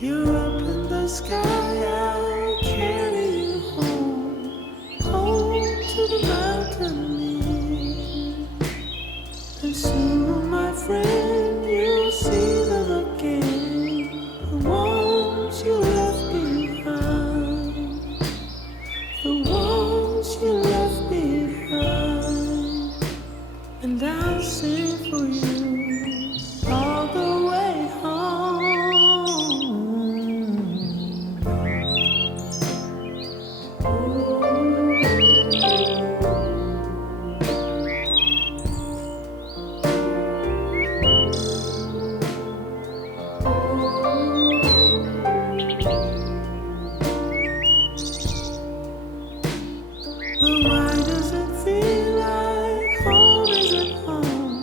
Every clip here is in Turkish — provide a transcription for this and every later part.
You're up in the sky, I'll carry you home, home to the mountain. And soon, my friend, you'll see them again, the ones you left behind, the ones you left behind. And I'll sing for you all the way home. But why does it feel like home isn't home?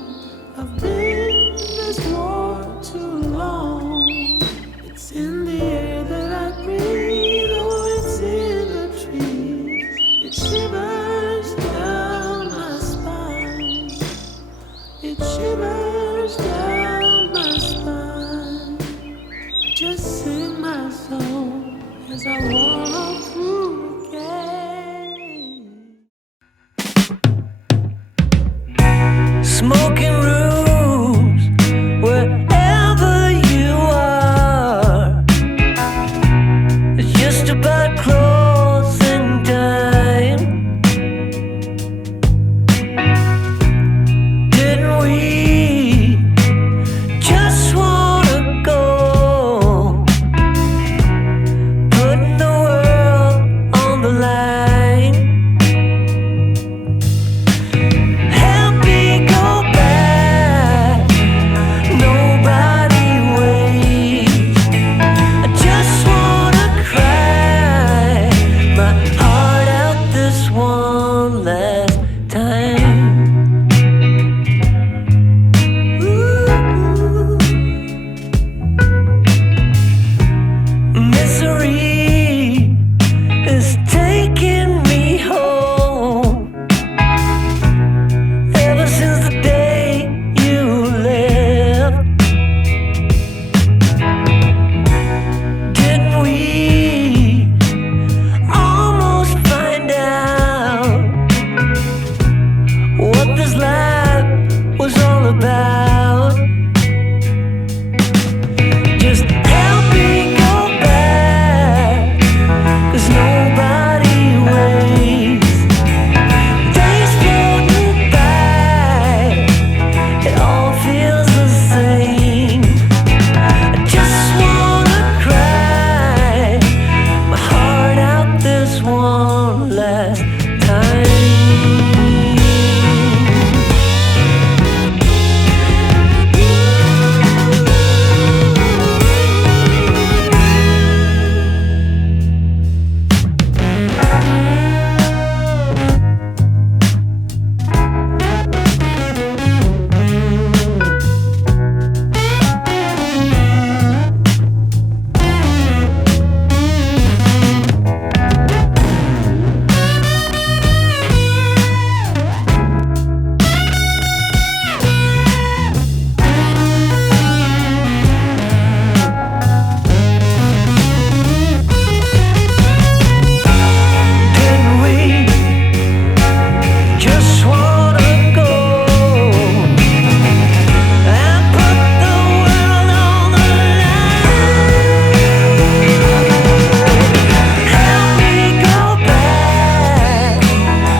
I've been in this war too long. It's in the air that I breathe, oh, it's in the trees. It shivers down my spine. It shivers down. as I walk through the gate. Smoking rooms, wherever you are. It's just about closing time. Didn't we just wanna go, putting the world on the line? Help me go back, nobody waits. I just wanna cry my heart out this one last time. Ooh. Misery is taking me home. Ever since the day you left, didn't we almost find out what this life was all about? Just help me go back, 'cause nobody waits. Days floating by, it all feels the same. I just wanna cry my heart out this one last time. Didn't we just wanna go and put the world on the line? Help me go back,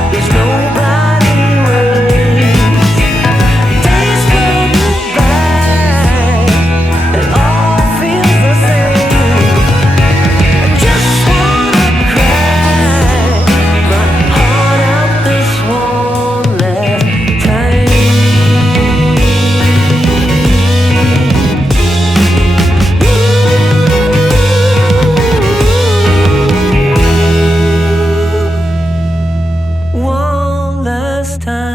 'cause nobody waits. Days floating by, it all feels the same. I just wanna cry my heart out this one last time. One last time.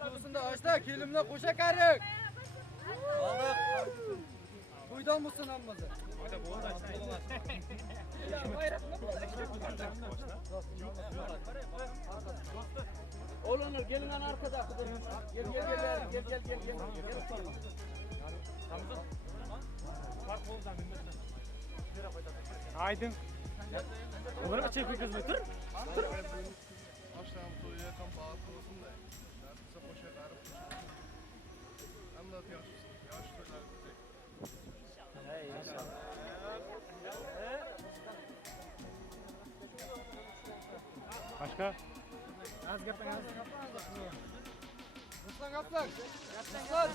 Batılısında açta kelimle koşa karık. Aldık. Buydan mısın ammazı? Hadi bu da Oğlanlar gelin lan arkada. Gel. Aydın. Olur mu çekmek kızım? Dur. Aşağım toyuya tam bağırtılısın da. Neredeyse boşa garip. Anlat yaş toylar bize. Başka? Ruslan kaplan. Ruslan.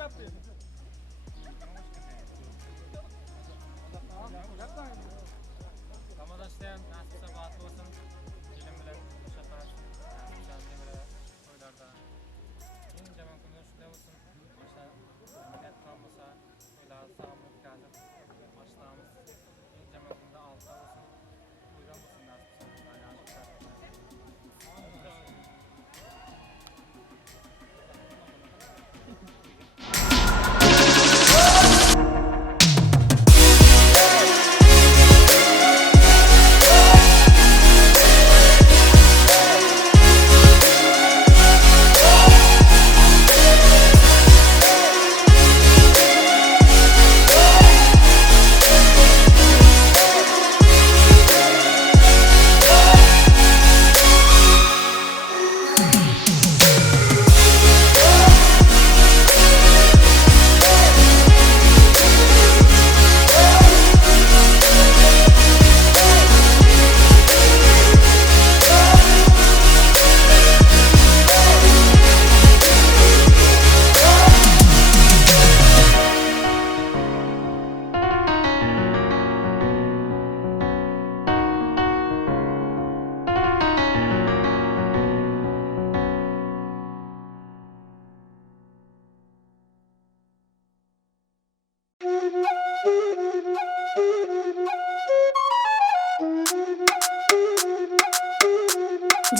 Çappi. Ramazan nasipse batı olsun. Dilim bilen şatar. Nasipse demire toylarda. En jaman günü şunday olsun. Başta millet kalmasa toylar sağımlık kazım. Başlamız. En jaman günde alta olsun. Buyuran olsun nasipse.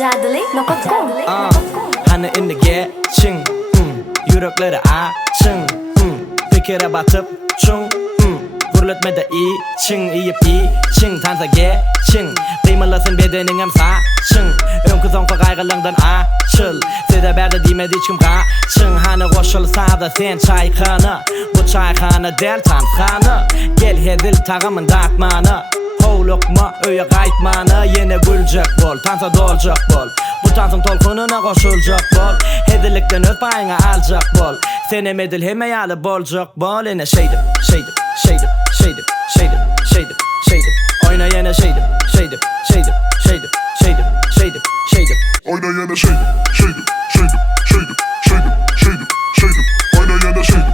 Jadli.com Hani inni geçin Yürekleri açın Fikire batıp çun Hürletmede için iyip için Tansa geçin Kıymalasın bedenin hem saçın Ön kızonka kaygılarından açıl Size berdi demedi hiç kim kaçın Hani koşulsa sen çaykanı Bu çaykanı del tanıkanı Gel hedil tağımın dağıtmanı Hovlukma öye qaytmanı Yine gülecek bol, tansa dolacak bol Bu tansın tolkununa koşulacak bol Hedilikten öz payına alacak bol Senem edil hemeyalı bolacak bol Yine şeydim Oyna yine şeydim Oyna yana şeydim. Oyna yana şeydim.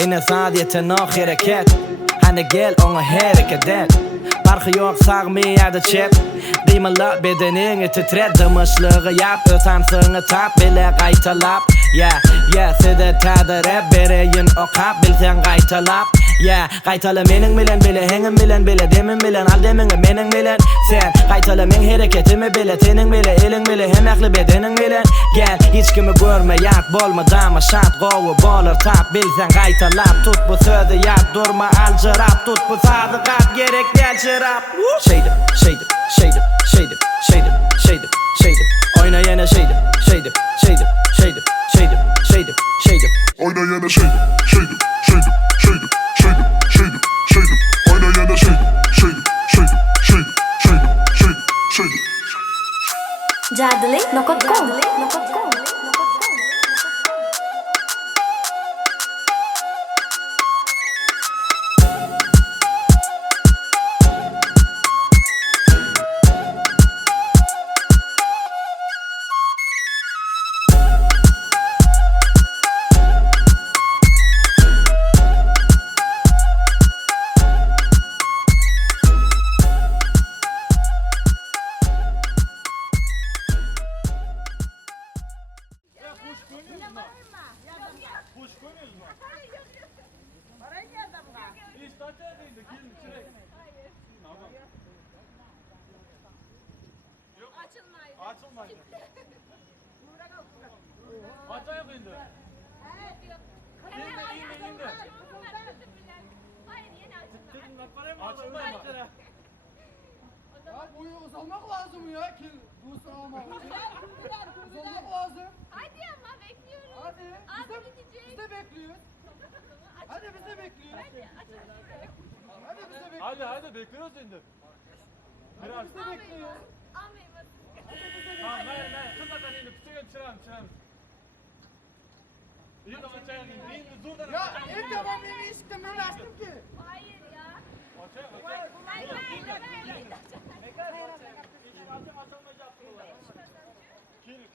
Yine saadiyete no hareket Hani gel ona hareket et Farkı yok sağmayada çep Kıymala bedenini titret Dımışlığı yap Ötansını tap bile qaytalap Yeah Sede tadır hep bereyin okap Bilsen qaytalap Ya qaytala mening bilen bile hengim bilen bile demin bilen al demini mening bilen sen qaytala men hareketimi bile tening bile eling bile hem aklı bedening bilen gel hiç kimi görme yat bolma dama şat gowu bolar tap bilsen qaytalap tut bu sözü yat durma alcırap tut bu sadıkat gerek del şırap şeydim şeydim şeydim şeydim şeydim şeydim şeydim oyna yine şeydim şeydim şeydim şeydim şeydim şeydim şeydim Oyna yana şeydim, şeydim, şeydim, şeydim, şeydim, şeydim, şeydim. Oyna yana şeydim, şeydim, şeydim, şeydim, şeydim, şeydim, şeydim. Jadli.com Açılmaydı. Acayip indi. İndi. Hayır yeni açıldı. Açılmaydı. Ya bu uzanmak lazım ya ki bu sağlamak için. Uzanmak lazım. Hadi ama bekliyoruz. Hadi Abi biz gidecek. de bekliyoruz. Hadi biz de bekliyoruz. Hadi biz de bekliyoruz. Hadi bekliyoruz şimdi. Biraz. Biz de bekliyoruz. Almayın. Tamam ver. Kız zaten indi. Küçük çıram. İyi zaman çay alayım. İndi zurdan. Ya ilk defa beni işittim ben açtım ki. Hayır ya. Açay. Hayır.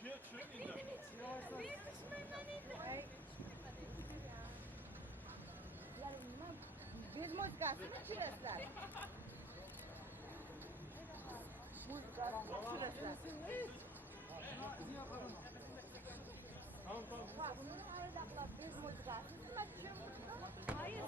Kiye çürük indi. Bir düşmandan indi. Biz muzikasını çiresler. Biz muzikasını Hayır.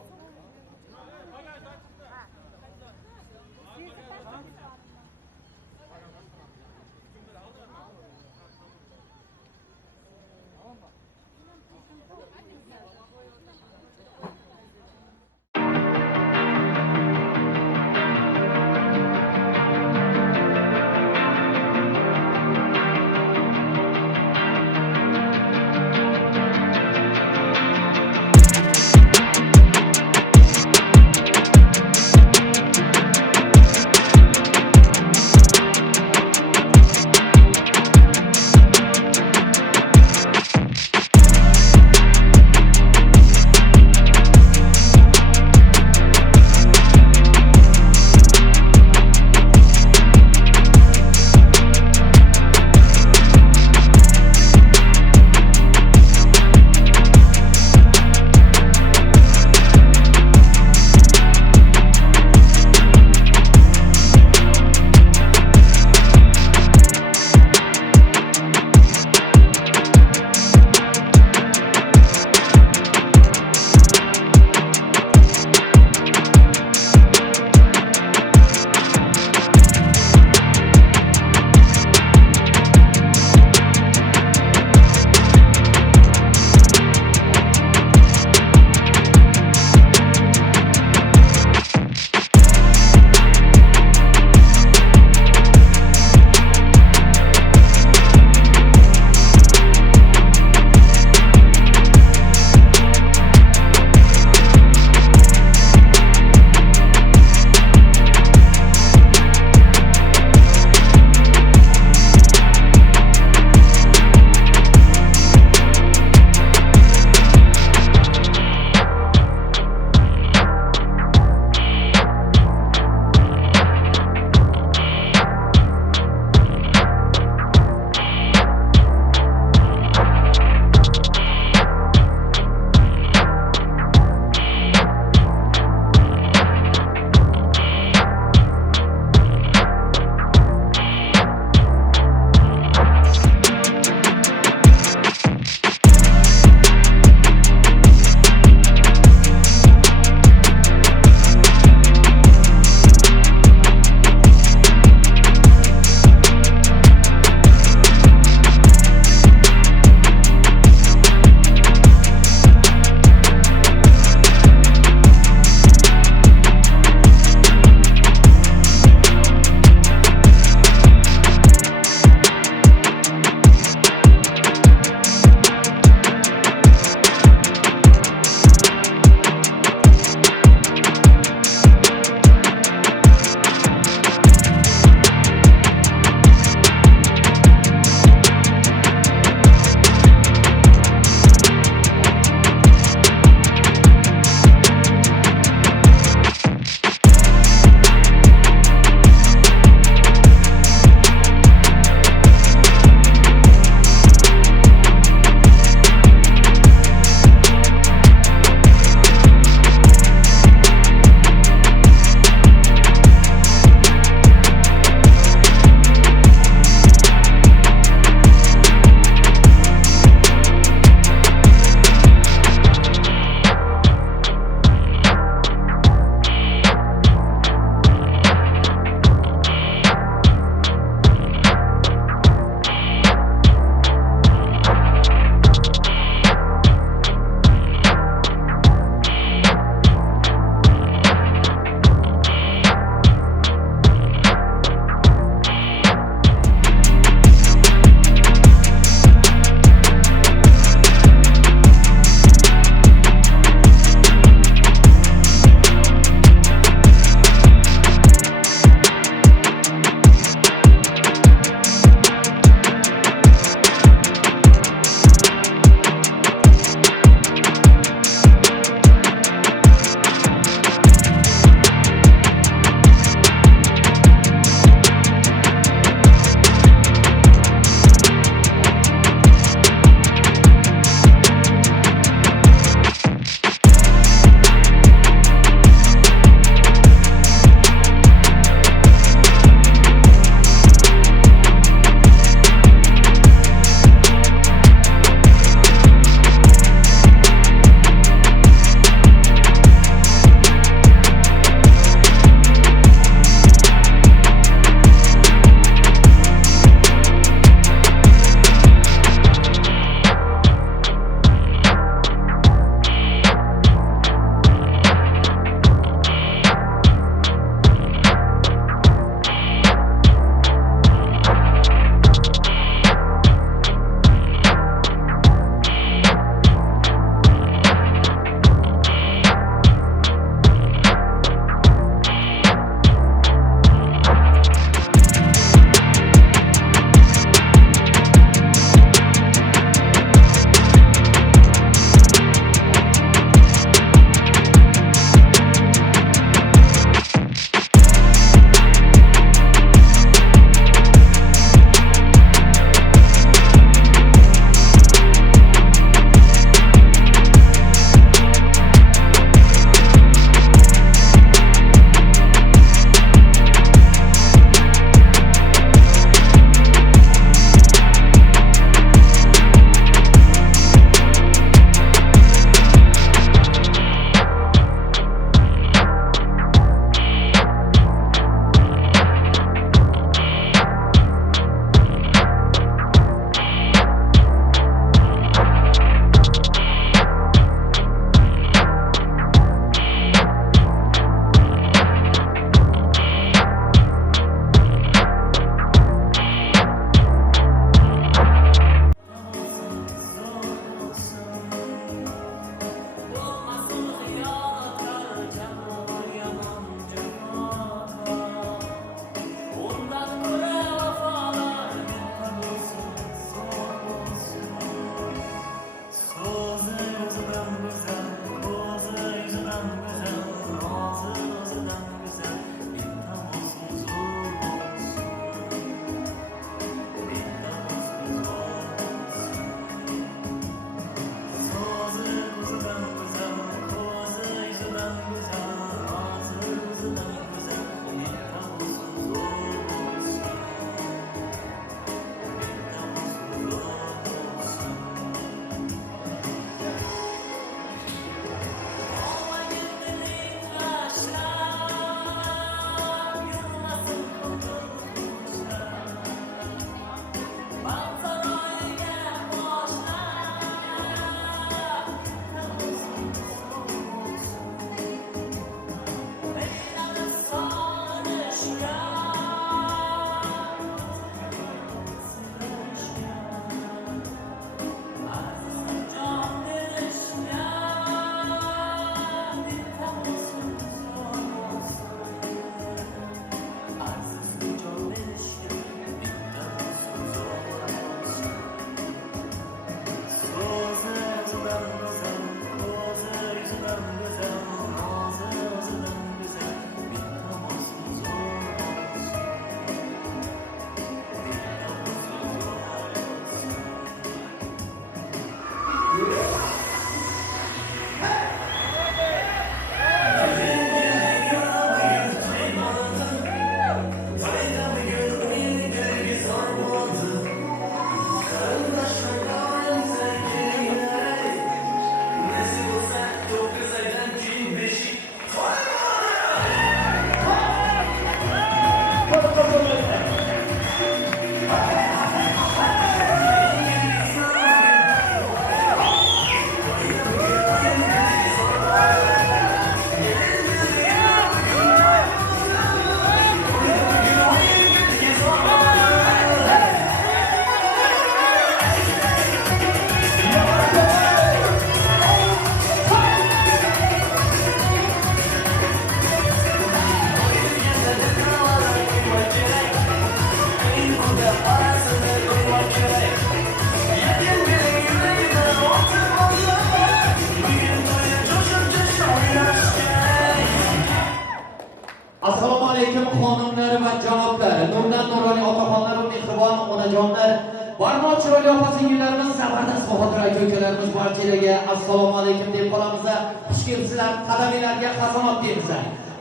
Assalomu alaykum xonimlar va janoblar, nurdan nurli otaxonlar va mehribon onajonlar, barmoq chiroyli opa-singillarimiz, zabardast bahodir aka-ukalarimiz barchalarga assalomu alaykum deb qolamiz. Xush kelibsizlar, qadaminglarga hasanot deymiz.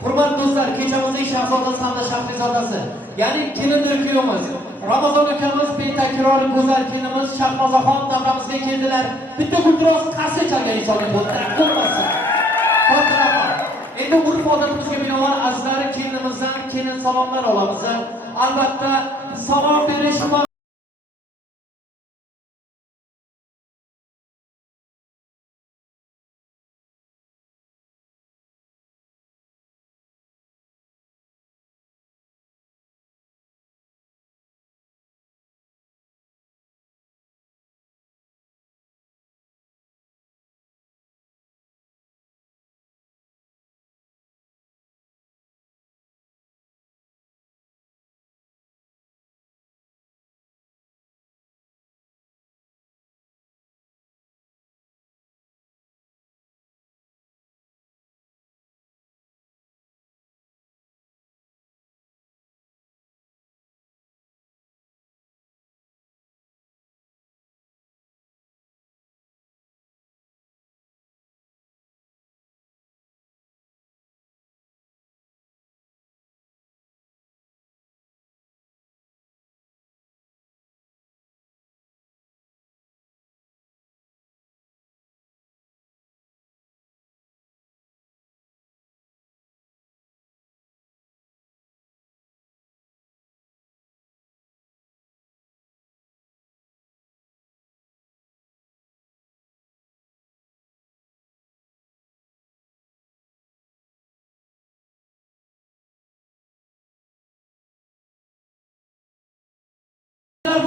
Hurmatli do'stlar, kechamizning shahzodasi hamda shahrizodasi, ya'ni kelinlar kuyovimiz Ramazon akamiz betakror go'zal kelinimiz Shahnozaxon davramizga keldilar. Bitta guldiroz qarshi chalgan insonlar bo'ldi. Bo'lmasin. Xotirjam. Endi urf odatimizga binoan azizlar kelinimizdan kelin salomlar olamiz. Albatta salom berish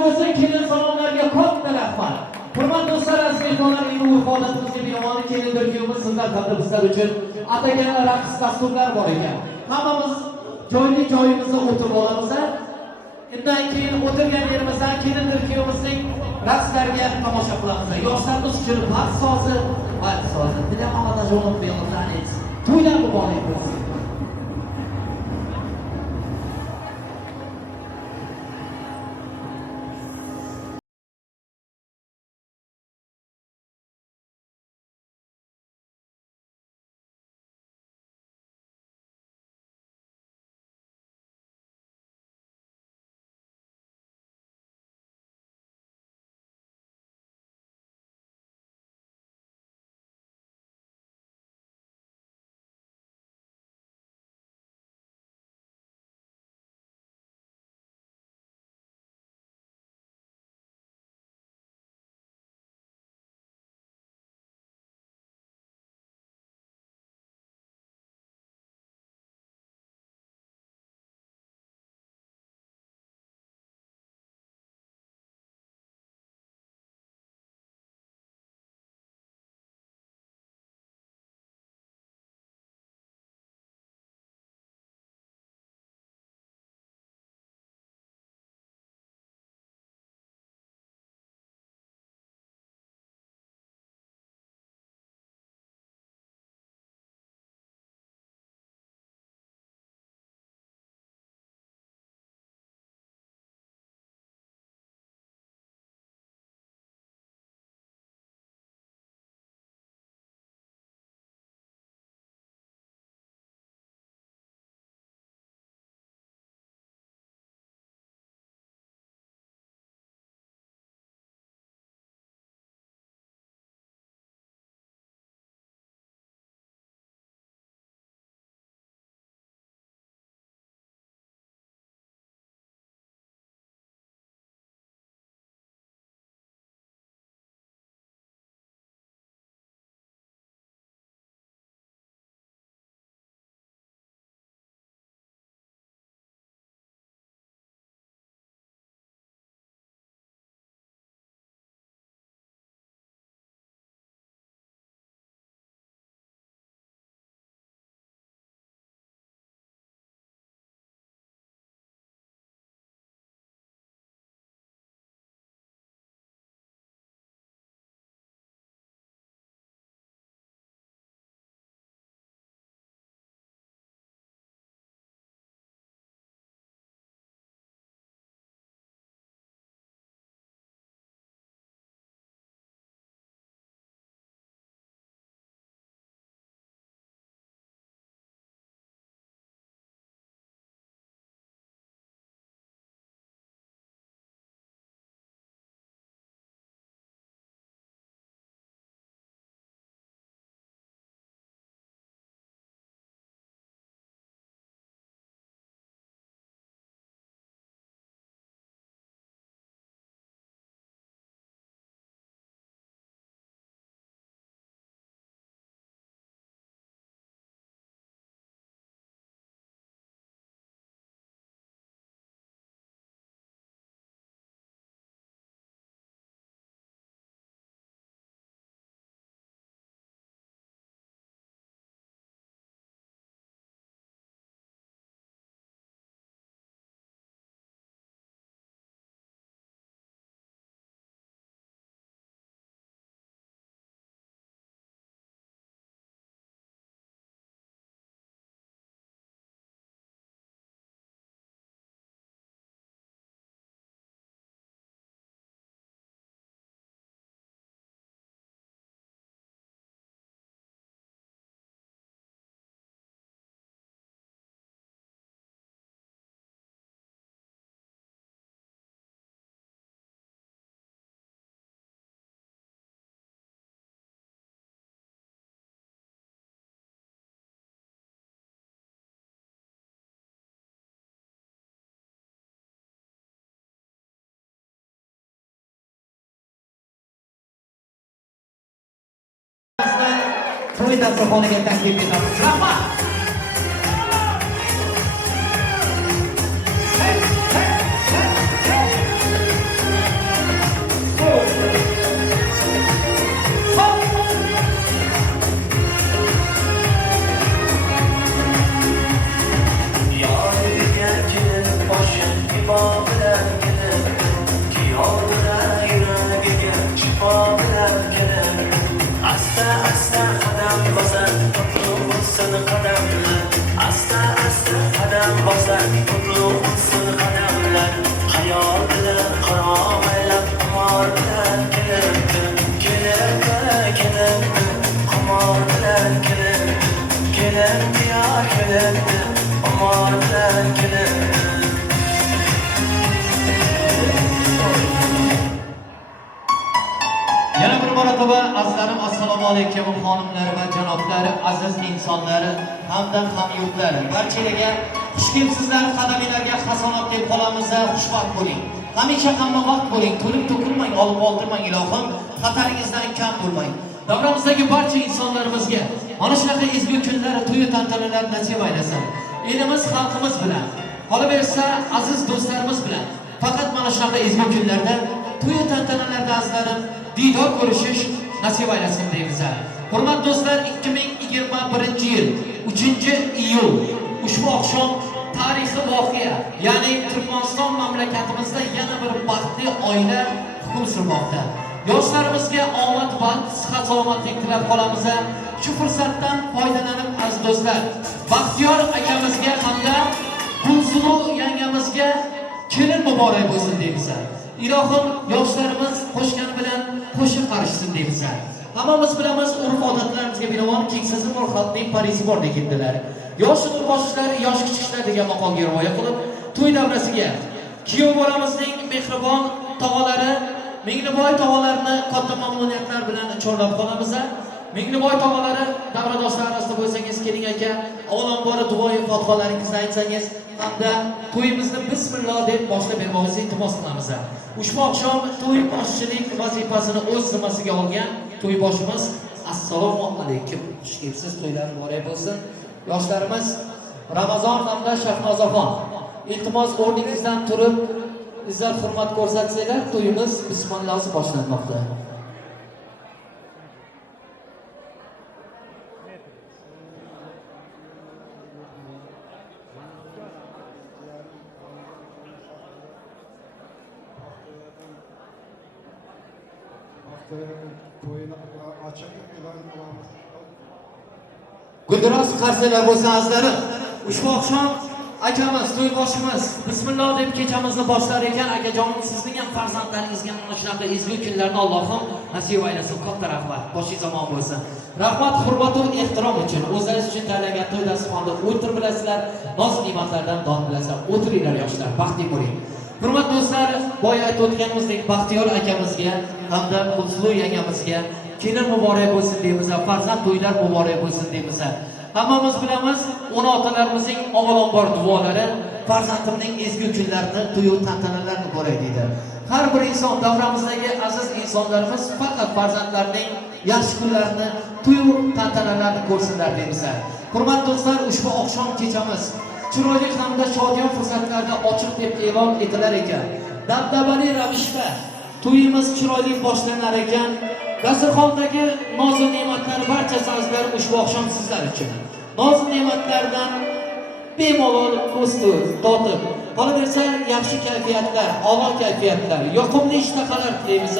bo'lsin, kelin salomlarga katta rahmat. Hurmatli do'stlar, aziz mehmonlar, endi urf odatimizga binoan kelinlar kuyovimiz sizlar hamda bizlar uchun atagan raqs dasturlar bor ekan. Hammamiz joyimizda o'tirib olamiz. Undan keyin o'tirgan yerimizdan kelinlar kuyovimizning raqslariga tomosha qilamiz. Yoshlarimiz uchun vaqt sozi, bilan onajonim bilan to'ylar muborak bo'lsin. to'y dasturxoniga taklif etamiz. Rahmat. Yana bir marotaba azizlarim, assalomu alaykum xonimlar va janoblar, aziz insonlar hamda hamyurtlar. Barchalarga xush kelibsizlar, qadaminglarga hasonat deb qolamiz. Xushvaqt bo'ling. Hamisha hammavaqt bo'ling, to'lib to'kilmang, olib oldirmang ilohim, xataringizdan kam bo'lmang. Davramizdagi barcha insonlarimizga mana shunaqa ezgu kunlar, to'y tantanalar nasib aylasin. Elimiz, xalqimiz bilan, qolaversa aziz do'stlarimiz bilan faqat mana shunaqa ezgu kunlarda, to'y tantanalarda azizlarim diydor ko'rishish nasib aylasin deymiz. Hurmatli do'stlar, 2021-yil 3-iyul ushbu oqshom tarixiy voqea, ya'ni Turkmaniston mamlakatimizda yana bir baxtli oila hukm surmoqda. Yoshlarimizga omad, baxt, sihat, salomatlik tilab qolamiz. Shu fursatdan foydalanib aziz do'stlar, Baxtiyor akamizga hamda Gulsulu yangamizga kelin muborak bo'lsin deymiz. Ilohim yoshlarimiz qo'shgan bilan qo'shib qarishsin deymiz. Hammamiz bilamiz, urf-odatlarimizga binoan keksasi bor xalqning parisi bor degandilar. Yosh boshlar, yosh kichiklar degan maqolga rioya qilib, to'y davrasiga kuyov bolamizning mehribon tog'alari, Mingniboy tog'alarini katta mamnuniyatlar bilan chorlab qolamiz. Mingniboy tog'alari davradoshlar orasida bo'lsangiz, keling aka, avvalambor duoyi fotihalarningizni aytsangiz hamda to'yimizni bismillah deb boshlab bermoqingizni iltimos qilamiz. Ushbu oqshom to'y boshchilik vazifasini o'z zimmasiga olgan to'yboshimiz assalomu alaykum. Xush kelibsiz, to'ylar muborak bo'lsin. Yoshlarimiz Ramazon hamda Shahnozaxon, iltimos o'rningizdan turib izzat hurmat ko'rsatsanglar, to'yimiz bismillah boshlanmoqda. Guldiroz qarsalar bo'lsa azizlarim, ushbu oqshom akamiz, to'yboshimiz bismillah deb kechamizni boshlar ekan. Akajon, sizning ham farzandlaringizga mana shunaqa ezgu kunlarni Allohim nasib aylasin. Katta rahmat, boshingiz omon bo'lsin. Rahmat, hurmat va ehtirom uchun o'zingiz uchun tayyorlangan to'y dasturxonida o'tirib bilasizlar, noz-ne'matlardan dod bilasizlar. O'tiringlar yoshlar, baxtli bo'ling. Hurmatli do'stlar, boya aytib o'tganimizdek Baxtiyor akamizga hamda Gulsulu yangamizga kelin muborak bo'lsin deymiz, farzand to'ylar muborak bo'lsin deymiz. Hammamiz bilamiz, ona otalarimizning avvalambor duolari farzandimning ezgu kunlarini, to'y tantanalarini ko'ray deydi. Har bir inson, davramizdagi aziz insonlarimiz faqat farzandlarining yaxshi kunlarini, to'y tantanalarini ko'rsinlar deymiz. Hurmatli do'stlar, ushbu oqshom kechamiz chiroyli hamda shodiyon fursatlarda ochiq deb e'lon etilar ekan. Dabdabali ravishda to'yimiz chiroyli boshlanar ekan. Dasturxondagi noz-u ne'matlar barchasi azizlar ushbu oqshom sizlar uchun. Noz-u ne'matlardan bemalol ko'z-ko'z totib, qolaversa yaxshi kayfiyatlar, a'lo kayfiyatlar, yoqimli ishtaqalar tilaymiz.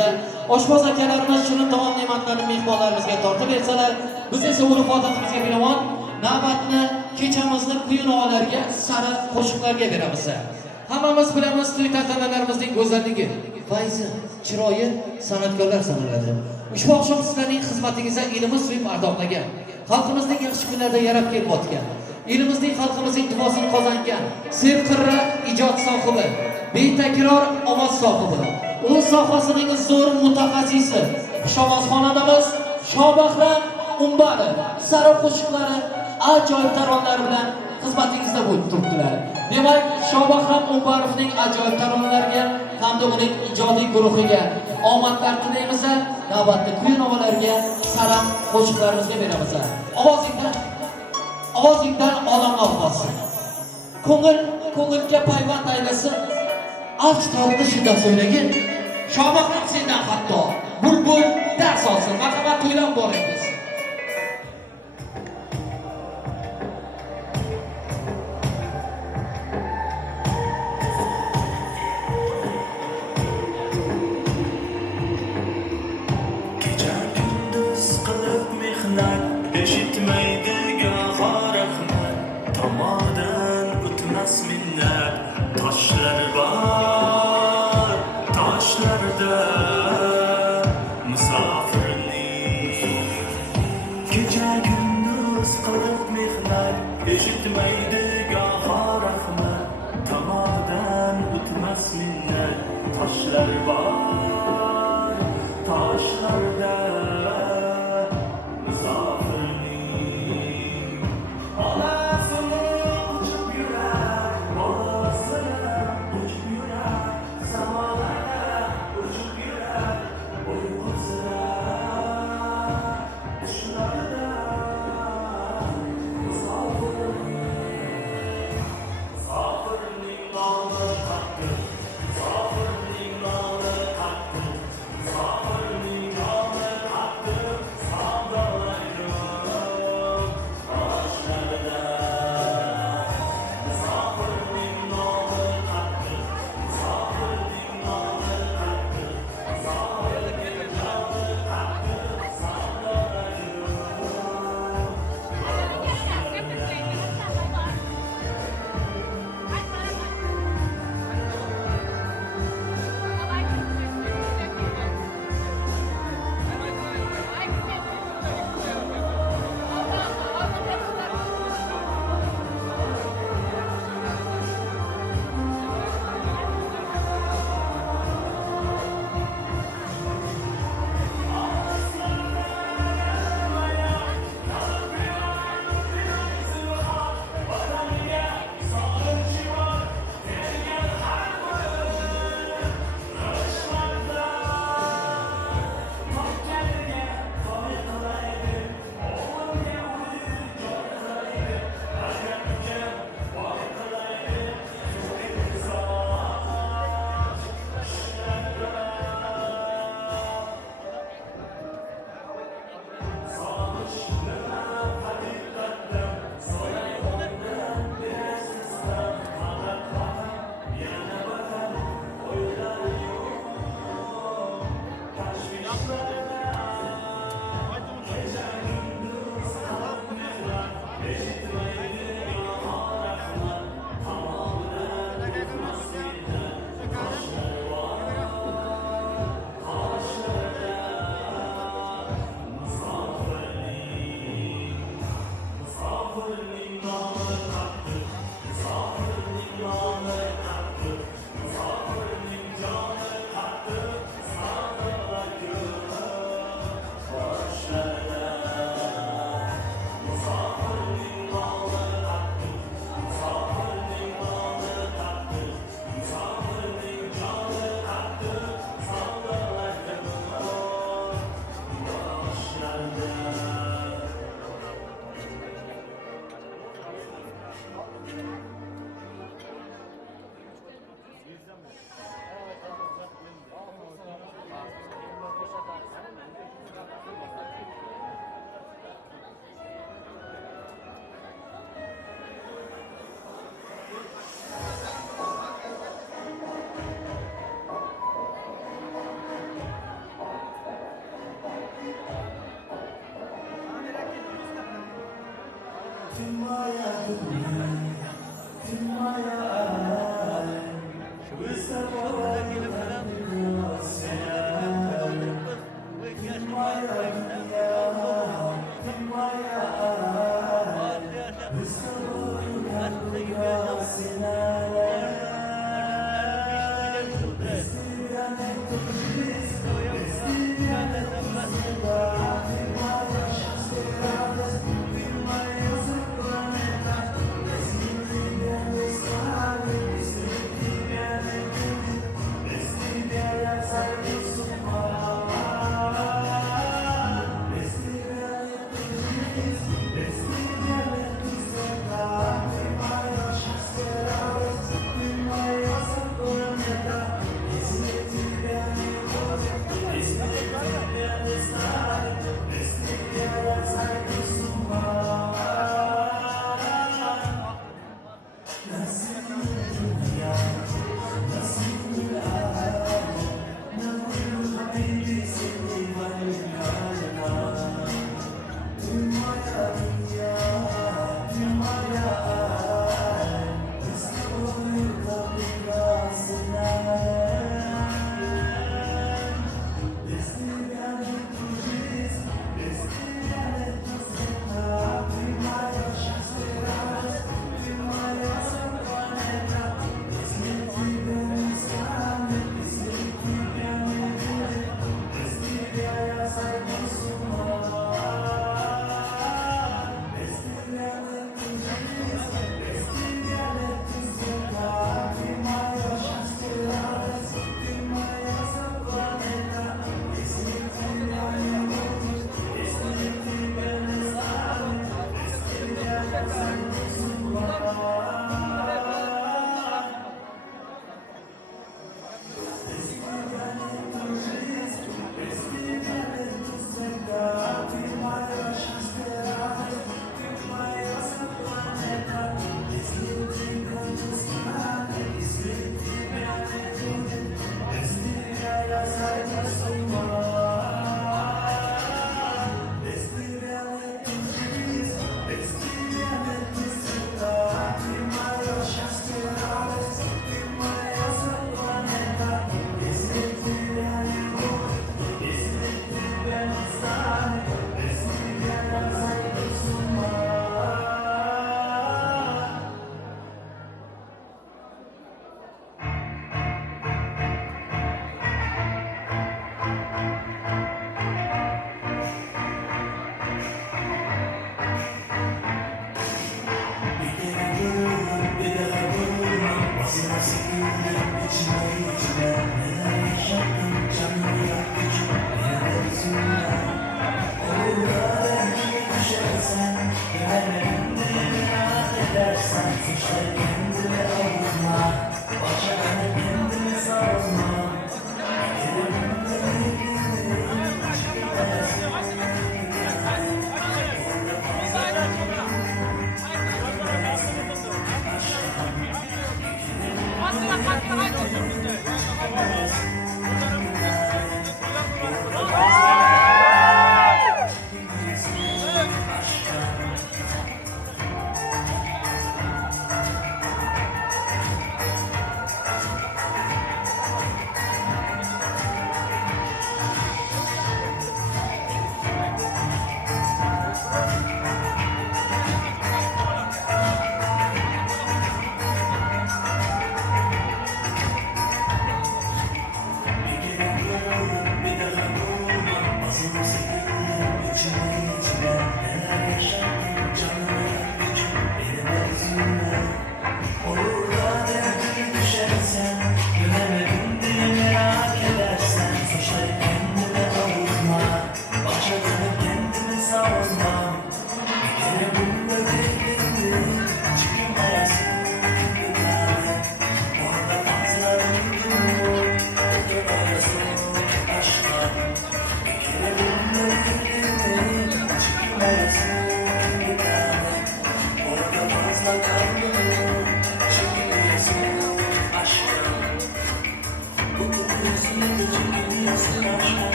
Oshpaz akalarimiz shirin taom ne'matlarini mehmonlarimizga tortib bersalar, biz esa urf odatimizga binoan navbatni kechamizni quyi-novalarga, sari qo'shiqlarga beramiz. Hammamiz bilamiz, to'y tantanalarimizning go'zalligi, fayzi, chiroyi san'atkorlar sanaladi. Ushbu oqshom sizlarning xizmatingizda elimiz suyib ardoqlagan, xalqimizning yaxshi kunlarda yarab kelayotgan, elimizning xalqimizning duosini qozongan, serqirra ijod sohibi, betakror ovoz sohibi, o'z sohasining zo'r mutaxassisi, xushovozxonadamiz Shobahram Umbarov sari qo'shiqlari, ajoyib taronlar bilan xizmatingizda bo'lib turibdilar. Demak, Shobahram Umbarovning ajoyib taronlariga hamda uning ijodiy guruhiga omadlar tilaymiz. Navbatda kuy-novalarga salom qo'shiqlarimizga beramiz. Ovozingdan olam olmasin. Ko'ngilga payvand aylasin. Az tortni shunday so'ragin. Shobaxon sendan hatto bulbul dars olsin. Marhamat to'ylab boringiz. Kecha kunduz qilib mehnat, eshitmaydi goho rahmat, tomodan o'tmas minnat. Toshlar bor, toshlarda musofirning. Kecha kunduz qilib mehnat, eshitmaydi goho rahmat, tomodan o'tmas minnat. Toshlar bor, toshlarda musofirning. Olasini uchib yurar, olasini uchib yurar, samolarda uchib yurar, uyqusirar tushlarda musofirning nomi qattiq, musofirning nomi qattiq, musofirning nomi qattiq, savdolaydi toshlarda. Musofirning nomi qattiq, musofirning nomi qattiq, musofirning nomi qattiq, savdolaydi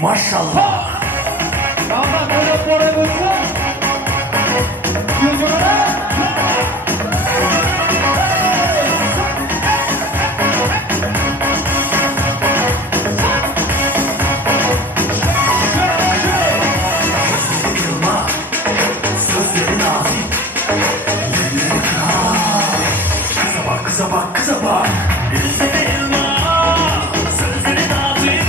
Maşallah. Sözleri nazik, elleri kral. Kıza bak, kıza bak, kıza bak. Yüzleri elma, sözleri nazik,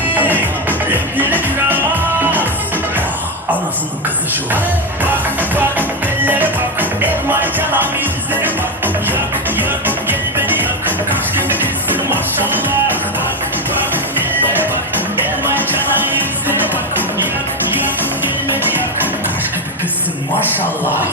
elleri kral. Anasının kızı şu. Bak, bak, ellere bak, elmayı çalan yüzlere bak. Yak, yak, gel beni yak, kaç gibi kızsın maşallah. Bak, bak, ellere bak, elmayı çalan yüzlere bak. Yak, yak, gel beni yak, kaç gibi kızsın maşallah.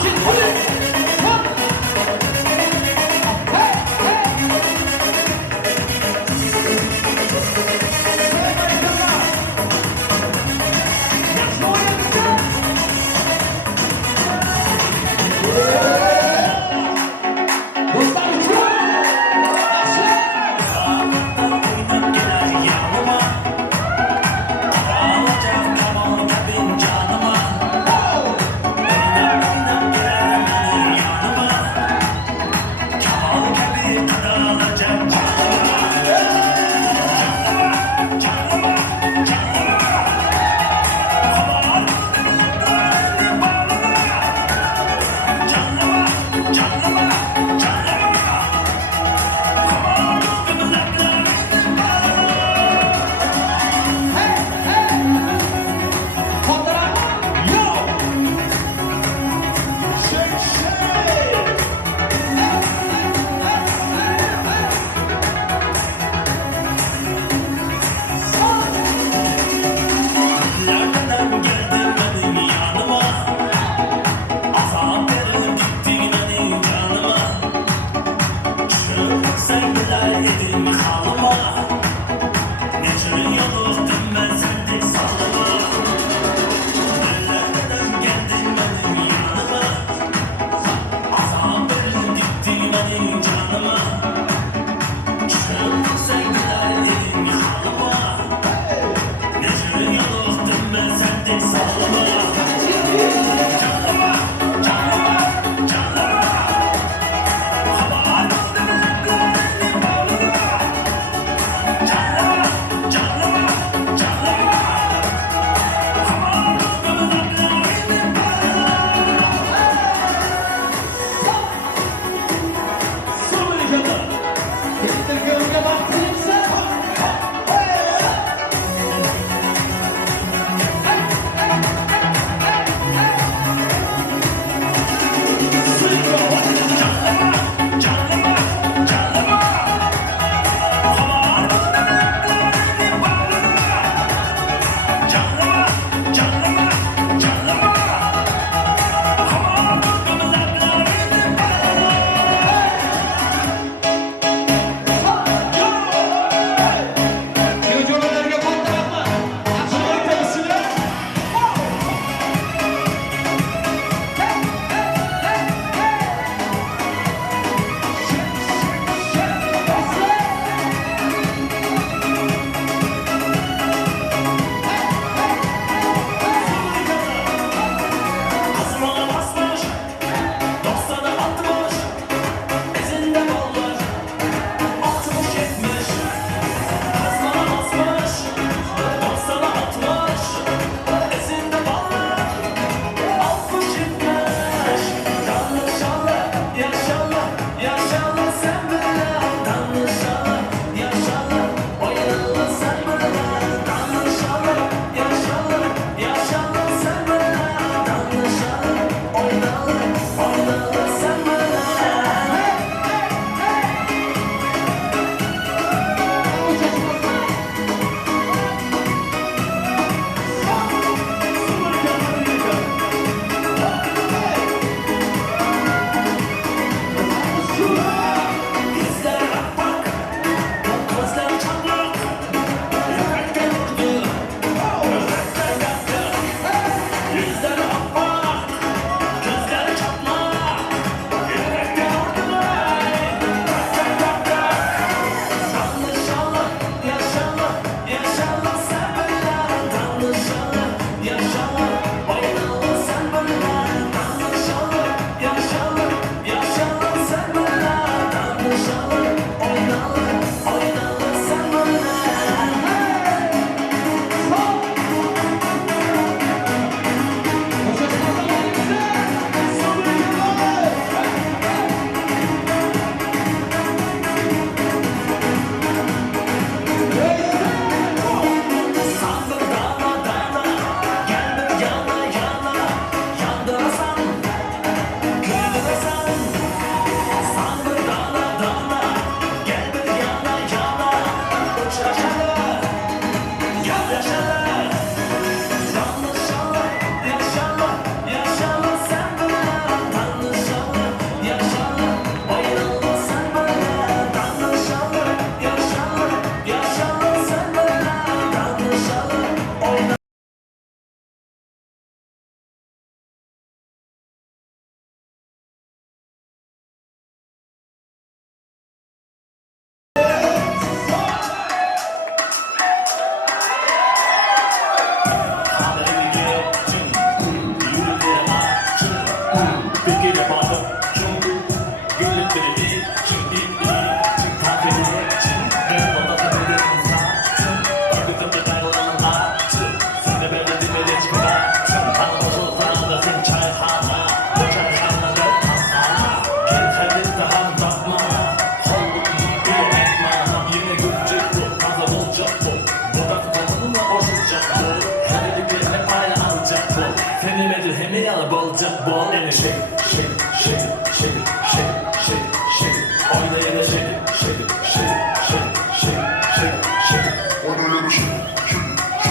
kıvılcık bol. Ele shake it, shake it, shake it, shake it, shake it, shake it, shake it. Oyna yine shake it, shake it, shake it, shake it, shake it, shake it, shake it. Oyna yine shake it, shake it, shake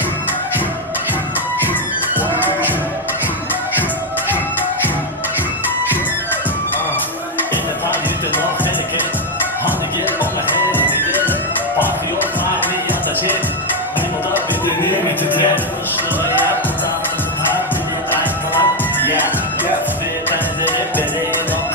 it, shake it, shake it, shake it, shake it. Oyna yine shake it, shake it, shake it, shake it, shake it, shake it. In the party hit the north and again. Honey get on my head and again. Bakıyor tarihi yazacak. Benim o da bedenimi titrer. Işlığı yaptı tatlım her biri aynalar. Yeah, yeah. Ve benleri bereyin o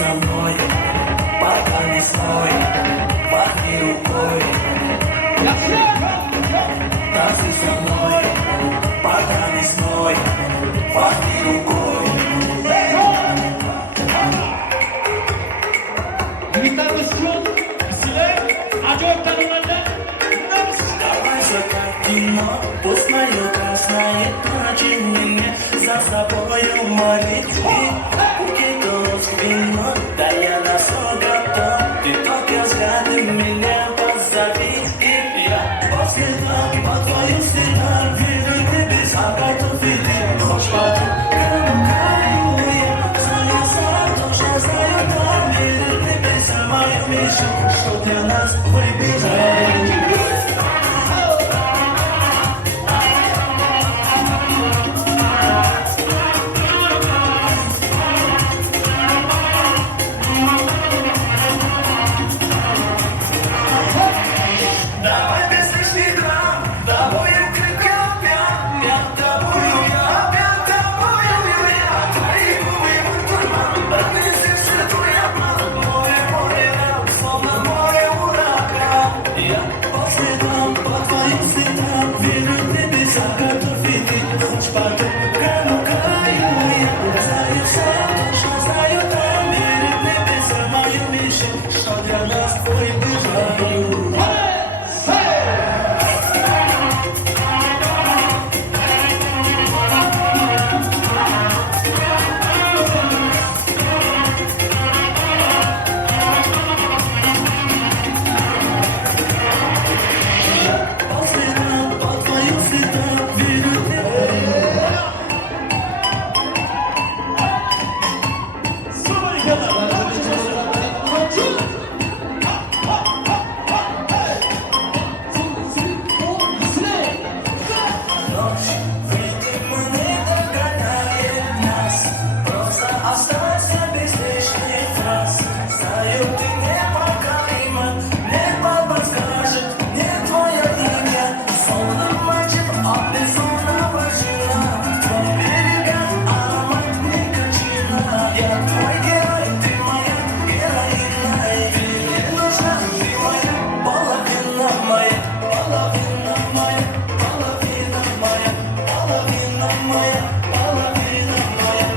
со мной, пока не смой, махни рукой. Танцуй со мной, пока не смой, махни рукой. Yigitlarimiz uchun sizlar ajoyib tanlovlardan Давай закатим, пусть мое красное значение за собою молить. Букет роз вино, да я на все готов. Ты только взгляды меня позови, и я после по твою следам верю в небеса, готов и ты. Хочешь потом, краю я, знаю сам, точно знаю, там верю в небеса, мою мечту, что для нас выбежать. Давай без лишних драм, тобою криком я тобою я тобою я, твои губы мой туман, да ты сердце твой обман, море, словно море ураган. Я по следам, по твоим следам, верю в небеса, готов идти, хоть потом промокаю я, знаю сам, точно знаю там, верю в небеса, мою мечту, что для нас выбежаю. По следам, по твоим следам, верю в небеса. Ночь, видимо, не догоняет нас. Просто остался без лишних фраз. Знаю, ты непокорима, небо подскажет мне твое имя. Словно мальчик от безумного жира. Твой берега аромат никотина. Я твой герой, ты моя героина. Ты мне нужна, ты моя половина моя, половина моя, половина моя, половина моя, половина моя.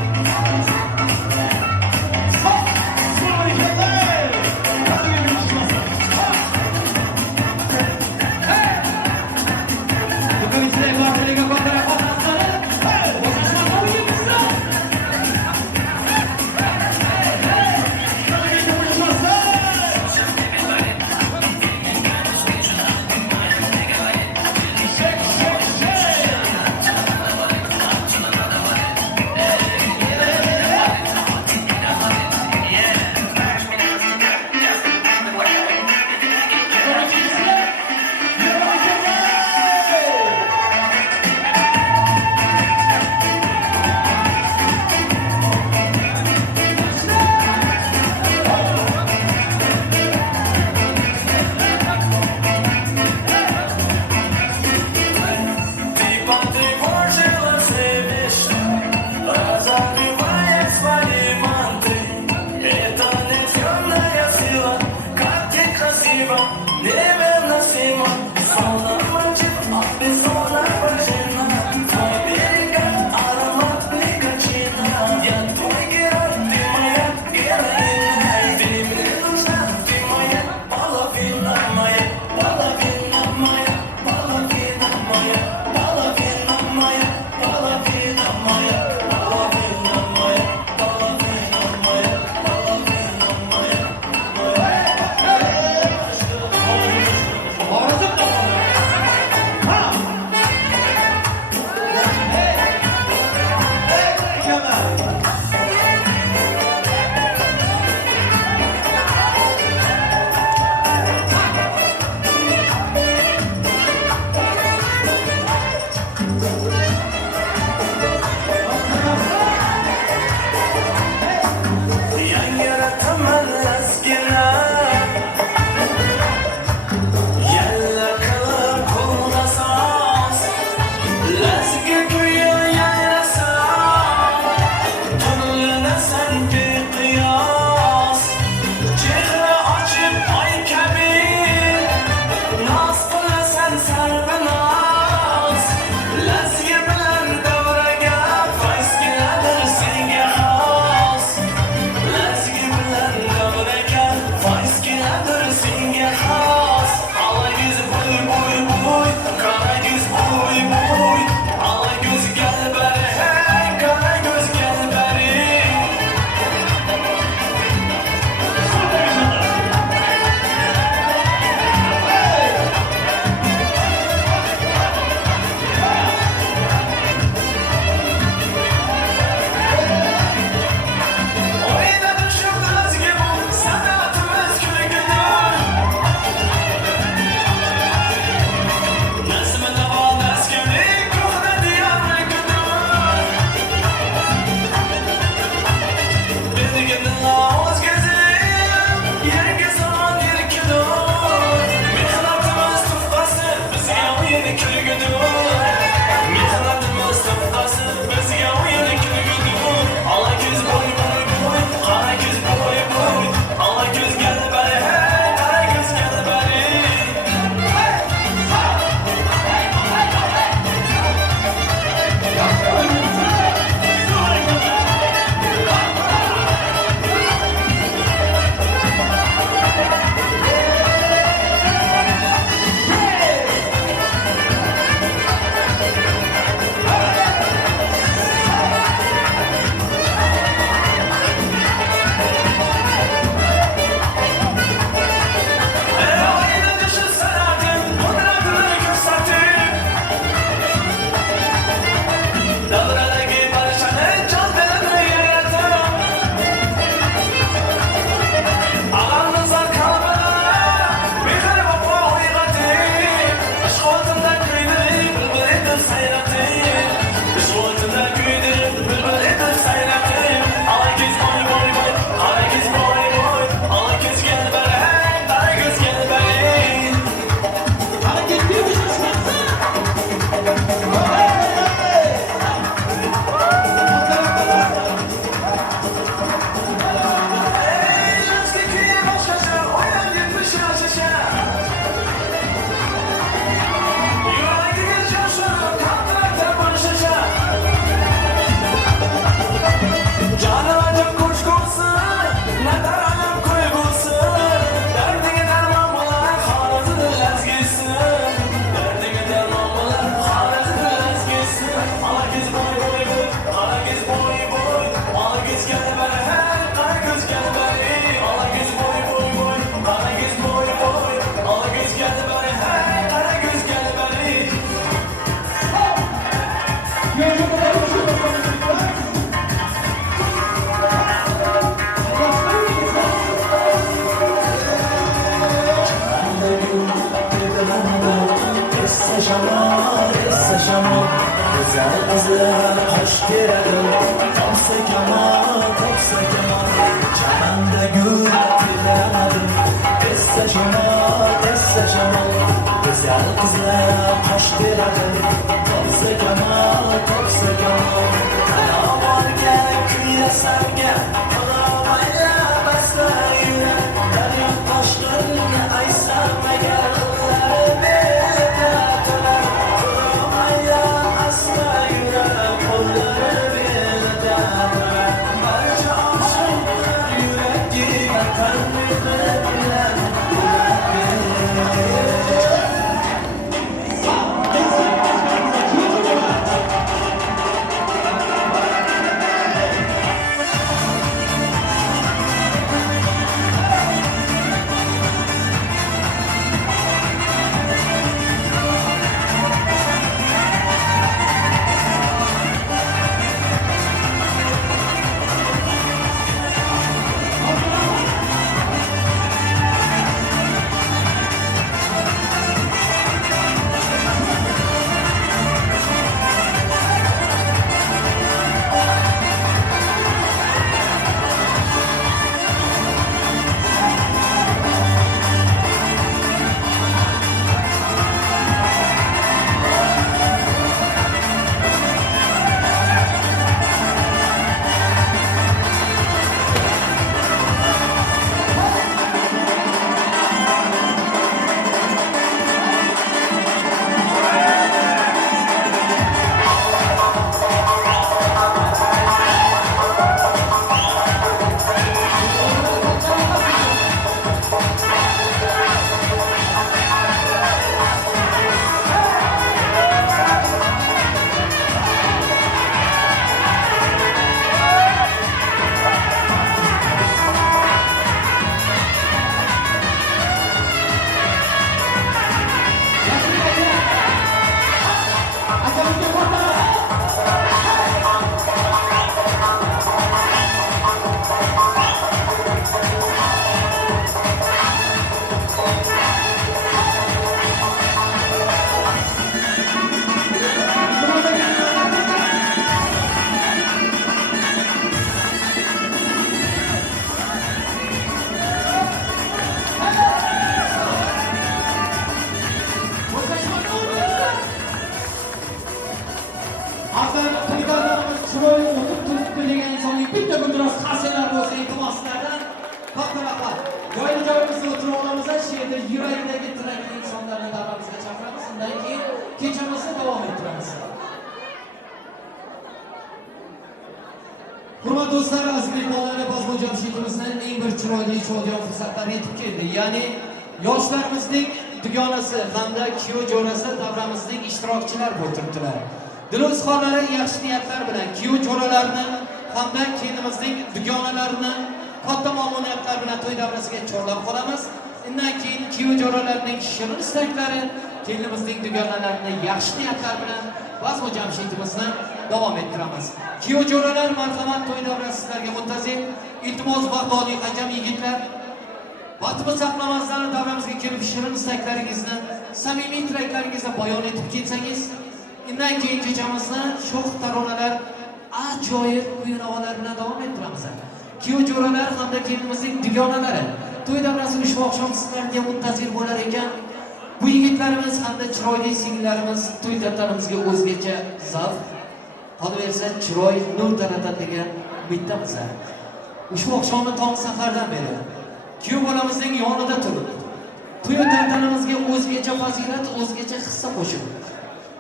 Güzel kızlar hoş gelelim. Topsa kemal, topsa kemal. Çamanda gül dilemedim. Esse cemal, esse cemal. Güzel kızlar hoş gelelim. Topsa kemal, topsa kemal. Kalamar gel, kıyasam gel. Kalamayla basmayla. Derya taşlarını aysan gel. Hurmatli do'stlar, aziz mehmonlarga Bozor jamshidimizdan eng bir chiroyli ijodiy fursatlar yetib keldi. Ya'ni yoshlarimizning dugonasi hamda kuyov jo'rasi davramizning ishtirokchilar bo'lib turibdilar. Dil izhorlari yaxshi niyatlar bilan kuyov jo'ralarni hamda kelinimizning dugonalarini katta mamnuniyatlar bilan to'y davrasiga chorlab qolamiz. Undan keyin kuyov jo'ralarining shirin istaklari kelinimizning dugonalarini yaxshi niyatlar bilan Bozor jamshidimizni davom ettiramiz. Kuyov jo'ralar marhamat to'y davrasi sizlarga muntazir. Iltimos vaqtli hajam yigitlar, vaqtimiz saqlamasdan davramizga kelib shirin istaklaringizni, samimiy tilaklaringizni bayon etib ketsangiz, undan keyin kechamizni sho'x taronalar, ajoyib kuy-navolar bilan davom ettiramiz. Kuyov jo'ralar hamda kelinimizning dugonalari to'y davrasi ushbu oqshom sizlarga muntazir bo'lar ekan. Bu yigitlarimiz hamda chiroyli singillarimiz to'y tantanamizga o'zgacha zavq, qolaversa chiroy nur taratadigan umiddamiz. Ushbu oqshomni tong sahardan beri kuyov bolamizning yonida turib, to'y tantanamizga o'zgacha fazilat, o'zgacha hissa qo'shib,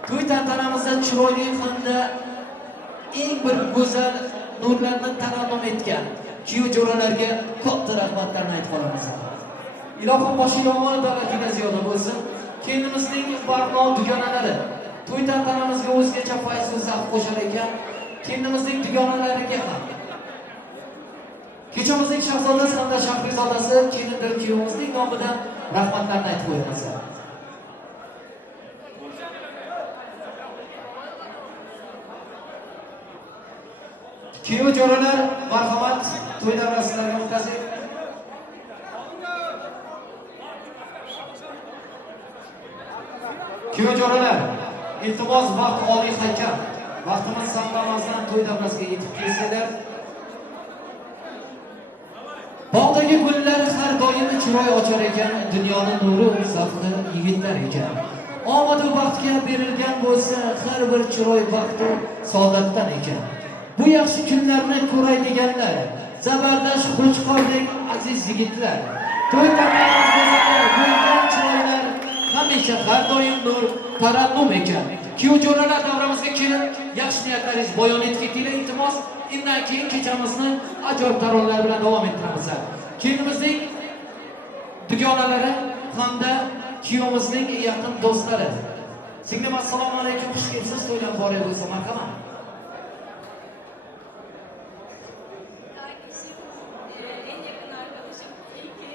to'y tantanamizda chiroyli hamda eng bir go'zal nurlarni tarannum etgan kuyov jo'ralarga katta rahmatlarni aytib qolamiz. Ilohim boshi yomon barakaga ziyoda bo'lsin. Kelinimizning barno dugonalari to'y tantanamizga o'zgacha fayz va zavq qo'shar ekan. Kelinimizning dugonalariga ham kechamizning shahzodasi hamda shahrizodasi kelindir kuyovimizning nomidan rahmatlarni aytib qo'yamiz. Kuyov jo'ralar marhamat to'y davrasilariga muntazir. Kuyov jo'ralar, iltimos vaqt oliy hakam Vaqtimiz saqlamasdan to'y davrasiga yetib kelsalar. Bog'dagi gullar har doim chiroy ochar ekan, dunyoning nuri zavqi yigitlar ekan. Omad va baxtga berilgan bo'lsa, har bir chiroy baxtu saodatdan ekan. Bu yaxshi kunlarni ko'ray deganlar, zabardast Qo'chqordek aziz yigitlar. To'y taqdirlar, bo'lgan chiroylar hamisha har doim nur tarannum ekan. Kuyovjo'ralar davramizga kelib, yaxshi niyatlaringiz bayon etganinglar, iltimos, undan keyin kechamizni ajoyib taronlar bilan davom ettiramiz. Kelinimizning dugonalari hamda kuyovimizning yaqin do'stlari. Singlim, assalomu alaykum, xush kelibsiz, to'ydan bor bo'lsa, marhamat. Kardeşim, en yakın arkadaşım Tilki,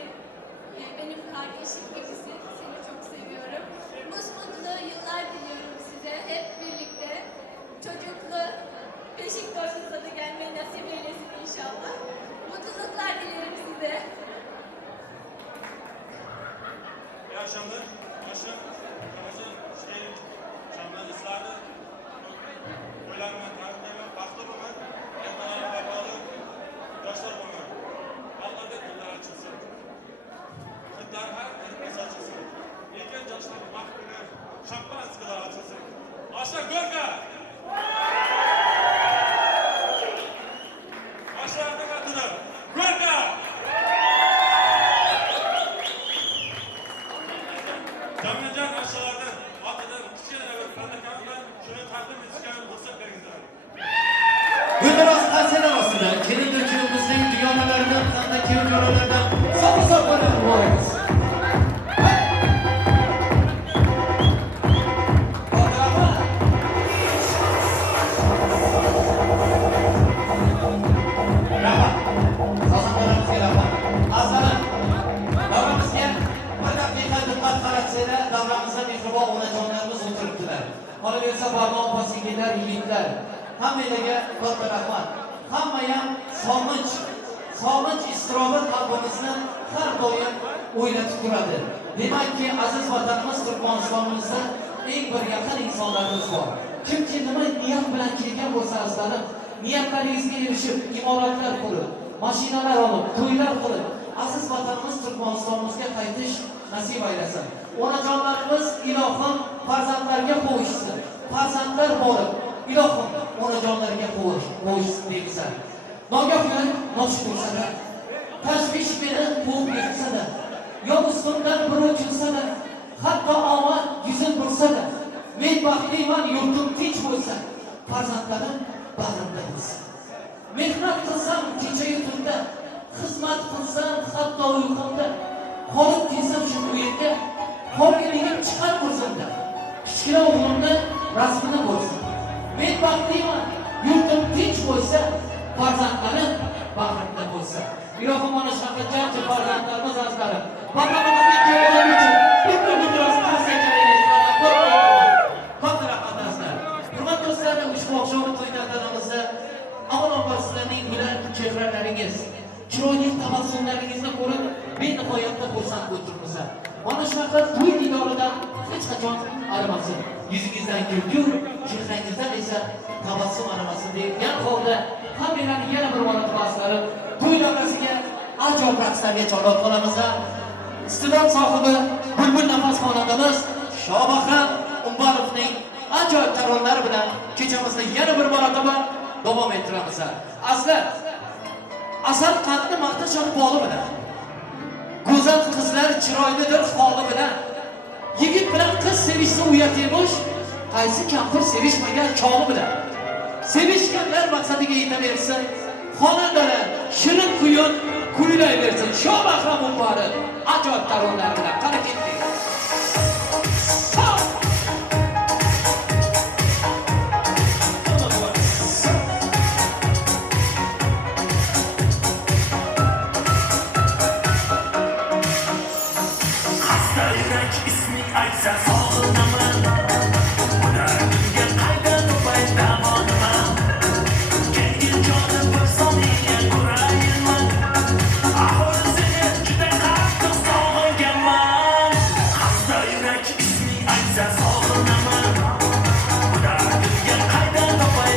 benim kardeşim gibisi, seni çok seviyorum. Mutlu yıllar diliyorum size, hep birlikte. Çocuklu, Beşiktaş'ınıza da gelmeyi nasip eylesin inşallah. Mutluluklar dilerim size. İyi akşamlar. Ramazan şeyin şamdanızları oylanma, tarihlerle baklı olmak, yanlarına babalı, yaşlar olmak. Allah'da kıllar açılsın. Kıtlar her herkes açılsın. İlken yaşlar baktığını şampan sıkılar açılsın. Aşağı görme! Aşağı ne katıdı? Görme! Canlıcan aşağılardan, altıdan, kişilerine ve kandakanından şunu takdim edeceğim ruhsat verginizler. Güldiroz Hasanov ostida kelin kuyovimizning dugonalaridan hamda kuyovjo'ralardan sop-sop bo'lib boramiz. Qolaversa barmoq opa-singillar, yigitlar, hammalarga katta rahmat. Hammayam sog'inch iztirobi qalbimizni har doim o'ylatib turadi. Demakki, aziz vatanimiz Turkmanistonimizda eng bir yaqin insonlarimiz bor. Kimki nima niyat bilan kelgan bo'lsa, azizlarim, niyatlaringizga erishib, imoratlar qurib, mashinalar olib, to'ylar qilib, aziz vatanimiz Turkmanistonimizga qaytish nasib aylasin. Onajonlarimiz ilohim farzandlarga qo'yishsin. Farzandlar borib, ilohim onajonlarga qo'yishsin deysan. Nogoh yo'l nosh bo'lsa-da, tashvish meni quvib yetsa-da, yo ustimdan bir o'chilsa-da, hatto omad yuzim bursa-da, men baxtliman, yurtim tinch bo'lsa, farzandlarim bag'rimda bo'lsin. Mehnat qilsam kecha-yu tunda, xizmat qilsam hatto uyqumda, qolib kelsam shu uyga, qolgaligim chiqar ko'zimda. Kichkina o'g'limni rasmini bo'lsin. Men baxtliman, yurtim tinch bo'lsa, farzandlarim bag'rimda bo'lsa. Ilohim mana shunaqa barcha farzandlarimiz azizlarim, vatanimizning kelajagi uchun bitta-bitta tavsiyalar katta rahmat azizlar. Hurmatli do'stlar, ushbu oqshomni to'y tantanamizda avvalambor sizlarning bilan chehralaringiz, chiroyli tabassumlaringizni ko'rib, benihoyatda xursand bo'ltirmiz. Mana shunaqa to'y didoridan hech qachon arimasin. Yuzingizdan kulgu, chehrangizdan esa tabassum arimasin degan holda hammalarni yana bir marotaba aslarib, to'y davrasiga ajoyib raqslarga chorlab qolamiz. Iste'dod sohibi bulbul nafas xonandamiz Shobahram Umbarovning ajoyib taronlari bilan kechamizni yana bir marotaba davom ettiramiz. Azizlar, asal qandni maqtashoni bog'i bilan, go'zal qizlar chiroylidir holi bilan, yigit bilan qiz sevishsa uyat emish, qaysi kampir sevishmagan chog'i bilan. Sevishganlar maqsadiga yetaversin, xonandalar shirin quyun kuylayversin. Shobahram Umbarov ajoyib taronlar bilan qani ketdik. Yurak isming aytsa sog'inaman, bu dardimga qaydan topay davonaman. Kelgin jonim bir soniya ko'rayinman, ahvol seni juda qattiq sog'inganman. Xasta yurak isming aytsa sog'inaman, bu dardimga qaydan topay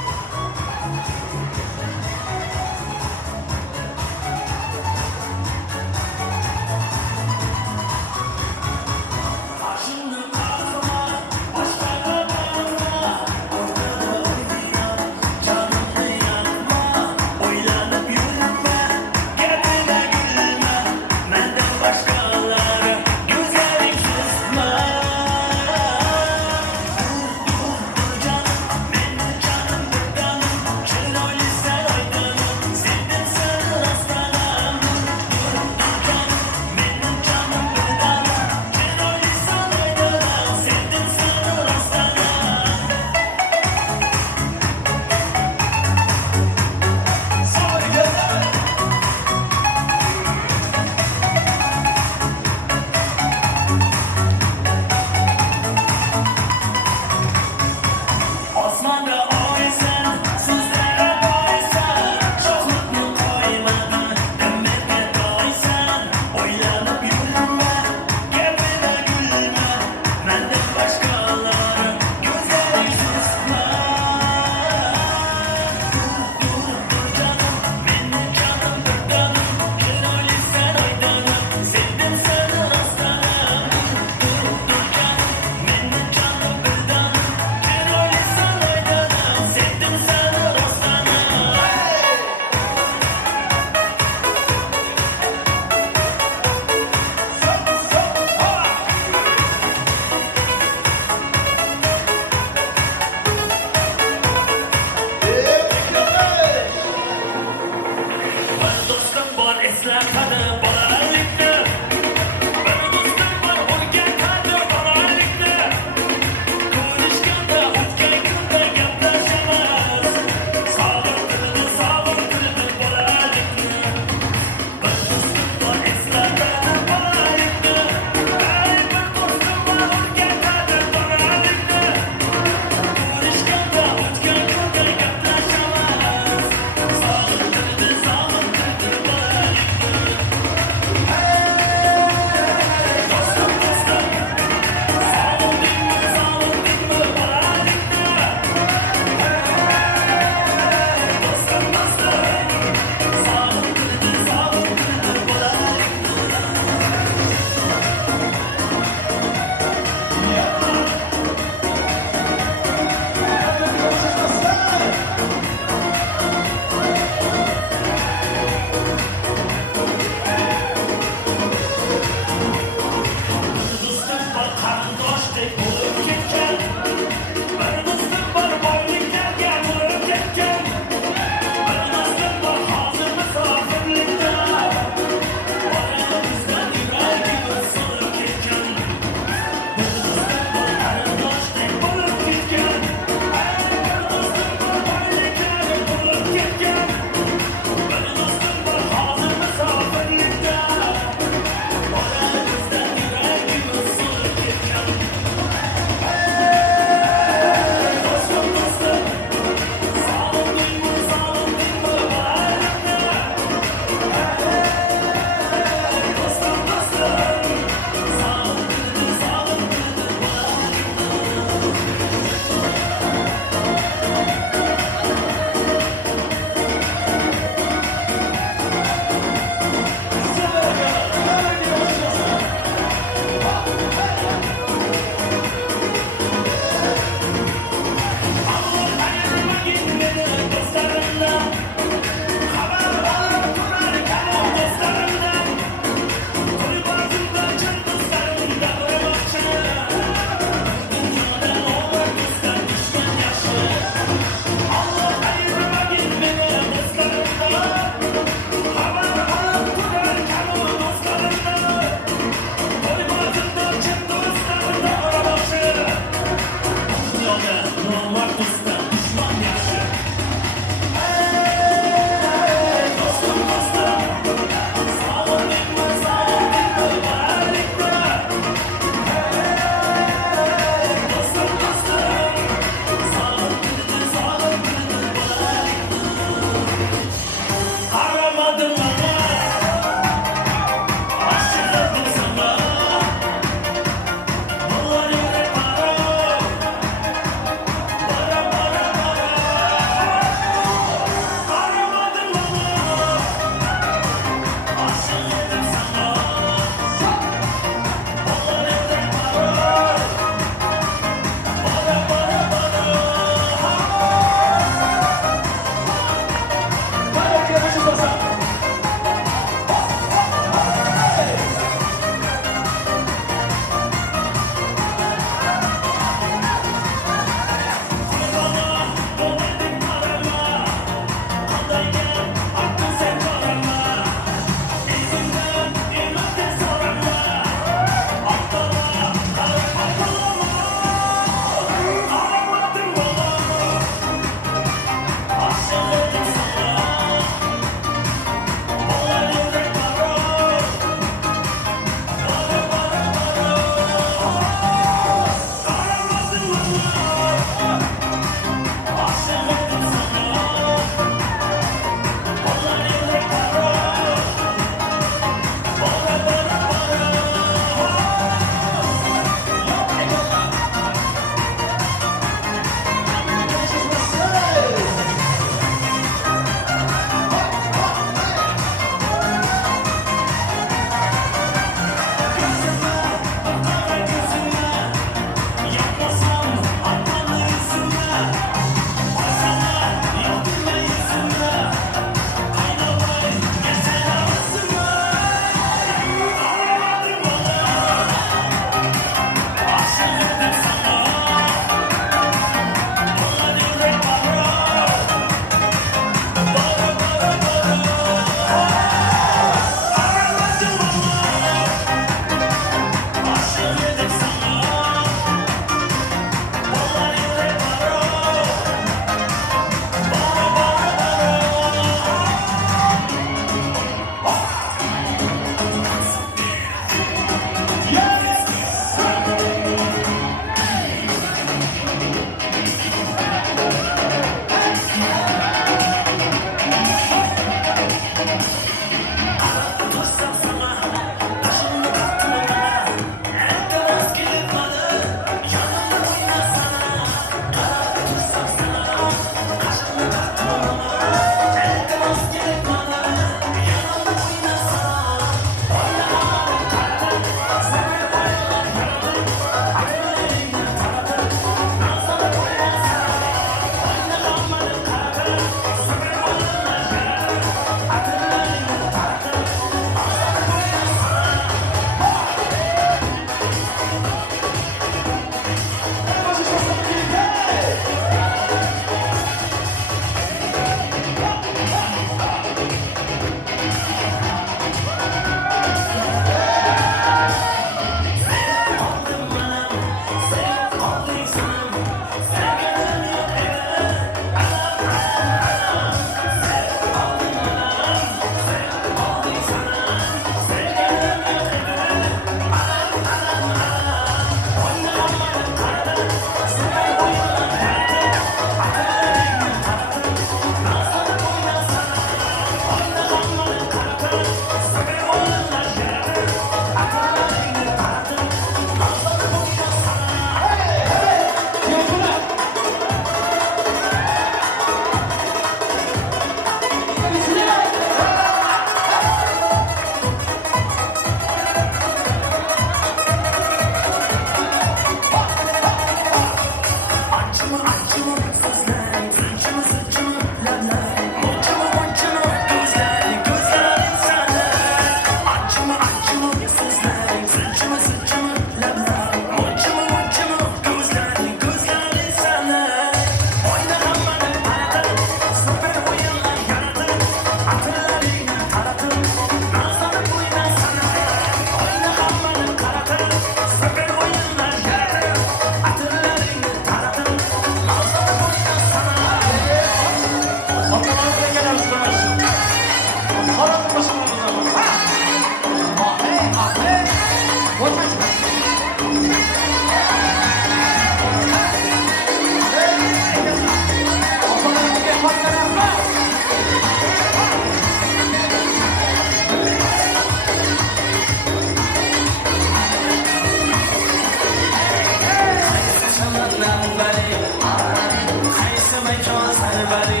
sarvali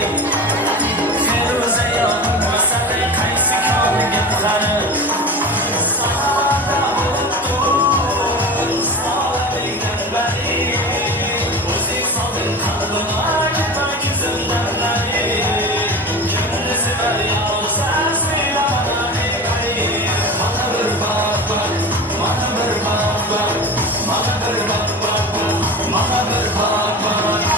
Feruza yoning masala qaysi ko'ngilga tuxani Sada bulutdur solaveydir bari O'zing solding qalbima yetma güzellari Kimni sevar yolsa sevara Mana bir bak bak, mana bir bak bak Mana bir bak bak bak, mana bir bak bak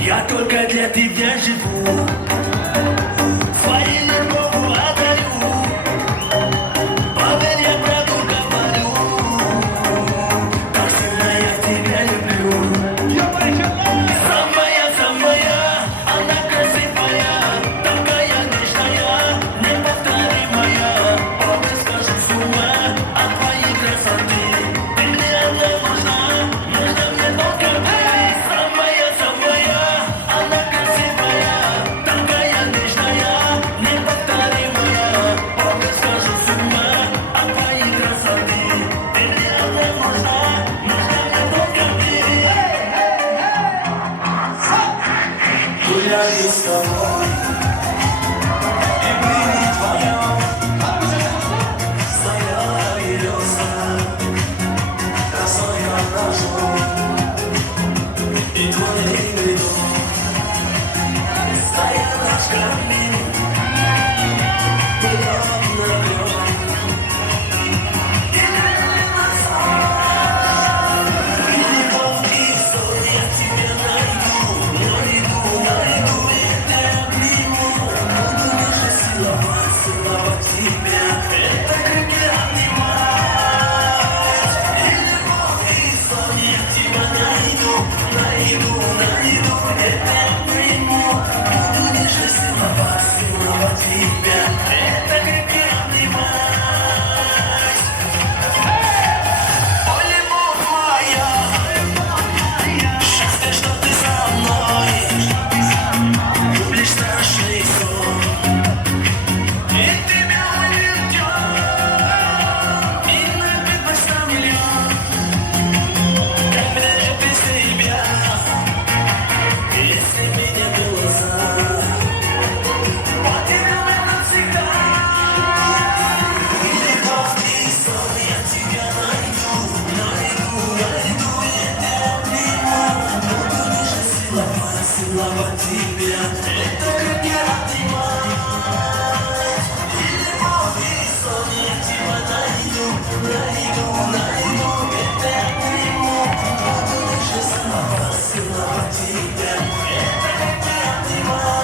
Я только для тебя живу. Своей любовью одарю. Поверь, я правду говорю. Так сильно я тебя люблю. Самая, она красивая, такая нежная, неповторимая. Правда скажу с ума от твоей красоты. Ты мне одна нужна мне только ты. Самая, она красивая, такая нежная, неповторимая. Правда скажу с ума от твоей красоты. Ты мне одна нужна мне только ты. Гуляю с тобой, и мы вдвоем стояла береза, красой обнажен, и твой любимый дом стоял наш камень, было обновлен. И любовь, и сон я тебе найду, и ты обниму. Буду нежно целовать тебя, это крепкий обнимать. И любовь, и сон я тебя найду, и ты обниму. Буду нежно целовать тебя, это крепкий обнимать. О, любовь моя, счастье, что ты со мной. Любишь страшный сон, и тебя уведет, и набит по 100 миллион. Как мне жить без тебя, если меня глаза потерял навсегда? И любовь, и сон я тебя найду, и ты обниму. Буду нежно целовать тебя, это крепкий обнимать. И любовь, и сон я тебя найду, и ты обниму. Буду нежно целовать тебя, это крепкий обнимать.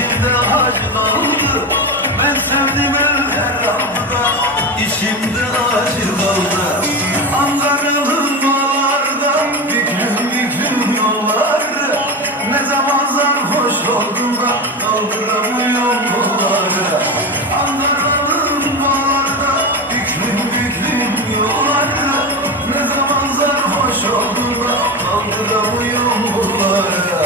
içimde acı kaldı. Ben sevdim eller aldı, içimde acı kaldı. Ankara'nın dağlarda büklüm büklüm yollar. Ne zaman sarhoş oldum da kaldıramıyorum yolları. Ankara'nın dağlarda büklüm büklüm yollar. Ne zaman sarhoş oldum da kaldıramıyorum yolları.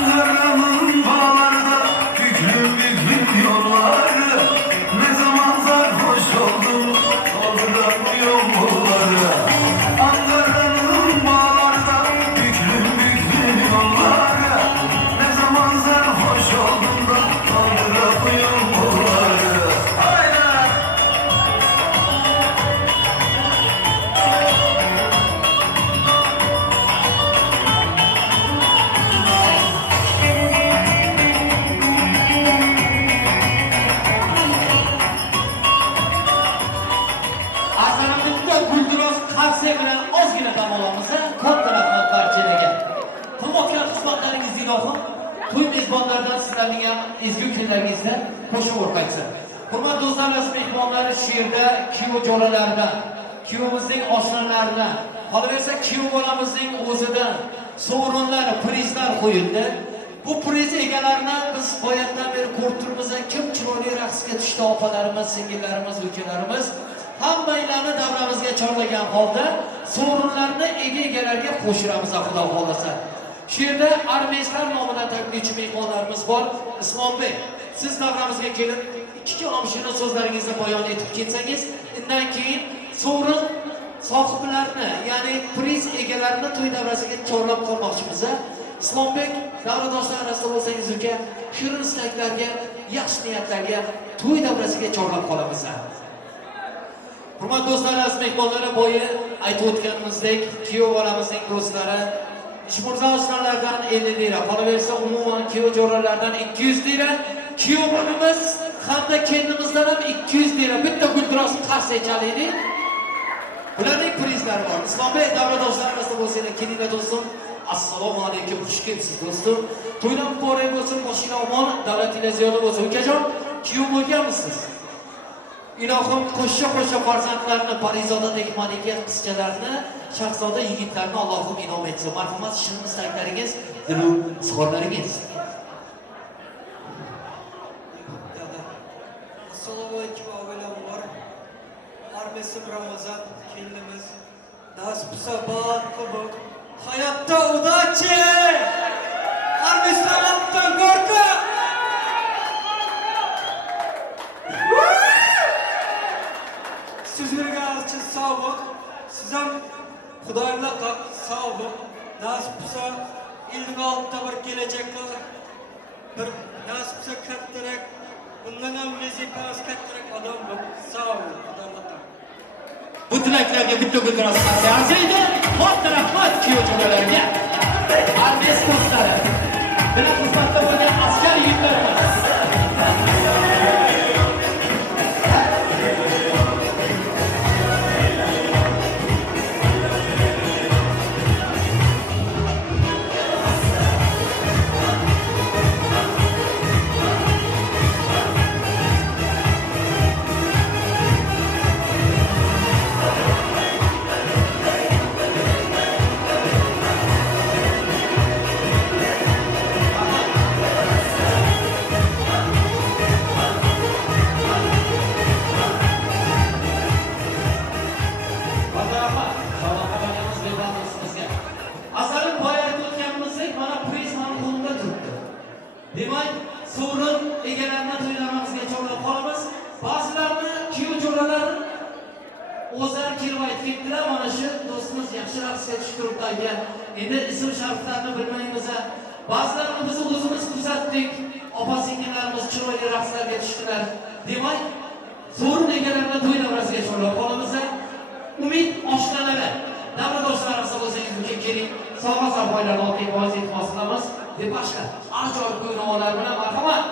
Ankara'nın bağlarda büklüm büklüm yolları. Ne zaman sarhoş oldum kaldıramıyorum yolları. Ankara'nın bağlarda büklüm büklüm yolları. Ne zaman sarhoş oldum da kaldıramıyorum yolları. Hayır. Asanamizda gulduros qavse bilan ozgina dam olamiz. Katta rahmat barchalarga. Qilmoqchi xizmatlaringiz ilohim, to'y mezbonlaridan sizlarning ham ezgu kunlaringizda qo'shib o'rqaysin. Hurmatli do'stlar, mehmonlari shu yerda kuyov jo'ralaridan, kuyovimizning oshnalaridan, qolaversa kuyov bolamizning o'zidan sovrinlar, prizlar qo'yildi. Bu priz egalarini biz boyatdan beri ko'rib turibmiz. Kim chiroyli raqsga tushdi, opalarimiz, singillarimiz, ukalarimiz. Hammalarni davramizga chorlagan holda sovrinlarni egalariga qo'shiramiz, xudo xolasa. Shu yerda armiyastlar nomidan taklifchi mehmonlarimiz bor. Ismombek, siz davramizga kelib, ikki kalomshina so'zlaringizni bayon etib ketsangiz, undan keyin sovrin sohiblarini, ya'ni priz egalarini to'y davrasiga chorlab qolmoqchimiz. Ismombek, davradoshlar orasida bo'lsangiz, uka, shirin istaklarga, yaxshi niyatlarga to'y davrasiga chorlab qolamiz. Hurmatli do'stlar, aziz mehmonlar, boya aytib o'tganimizdek, kuyov bolamizning do'stlari Ishmurzo osmonlardan 50 lira, qolaversa umuman kuyov jo'ralardan 200 lira, kuyov bolamiz hamda kelinimizdan ham 200 lira. Bitta guldiros qarsa chalaylik. Bularning prizlari bor. Ismombek, davradoshlar orasida bo'lsanglar, kelinglar do'stim. Assalomu alaykum, xush kelibsiz do'stim. To'ydan muborak bo'lsin, boshinglar omon, davlatingiz ziyoda bo'lsin. Ukajon, kuyov bo'lganmisiz? Ilohim qo'shcha farzandlarni, parizodadek malika qizchalarni, shahzoda yigitlarni Allohim inom etsin. Marhamat, shirin istaklaringiz, dilu izhorlaringiz. Assalomu alaykum avvalambor. Armesim Ramazan kelinimiz. Nasib sabat qilib hayotda udachi. Armesimdan gorka. Sizlarga için sağ olun. Sizden Xudoyimlar sağ olun. Nasip bo'lsa ilk altında bir gelecekte bir nasip bo'lsa kattaroq, bundan ham vazifamiz kattaroq odam bo'lib sağ olun. Xudoyimlar. Bu tilaklarga bitta guldiros qarsa arziydi. Katta rahmat kuyov jo'ralarga. Armiyas do'stlari. Bilan xizmatda bo'lgan askar yigitlarimiz. egalarni to'ylarimizga chorlab qolamiz. Ba'zilarini kuyov jo'ralar o'zlari kelib aytib ketdilar, mana shu do'stimiz yaxshi raqsga tushib turibdi aka. Endi ism shariflarini bilmaymiz. Ba'zilarini biz o'zimiz kuzatdik. Opa-singillarimiz chiroyli raqslarga tushdilar. Demak, so'rin egalarni to'y davrasiga chorlab qolamiz. Umid oshxonalari davradoshlar bo'lsangiz bunga keling. Sog'a sarboylarni olib kelib iltimos qilamiz. Deb boshqa ajoyib qo'ynolar bilan marhamat.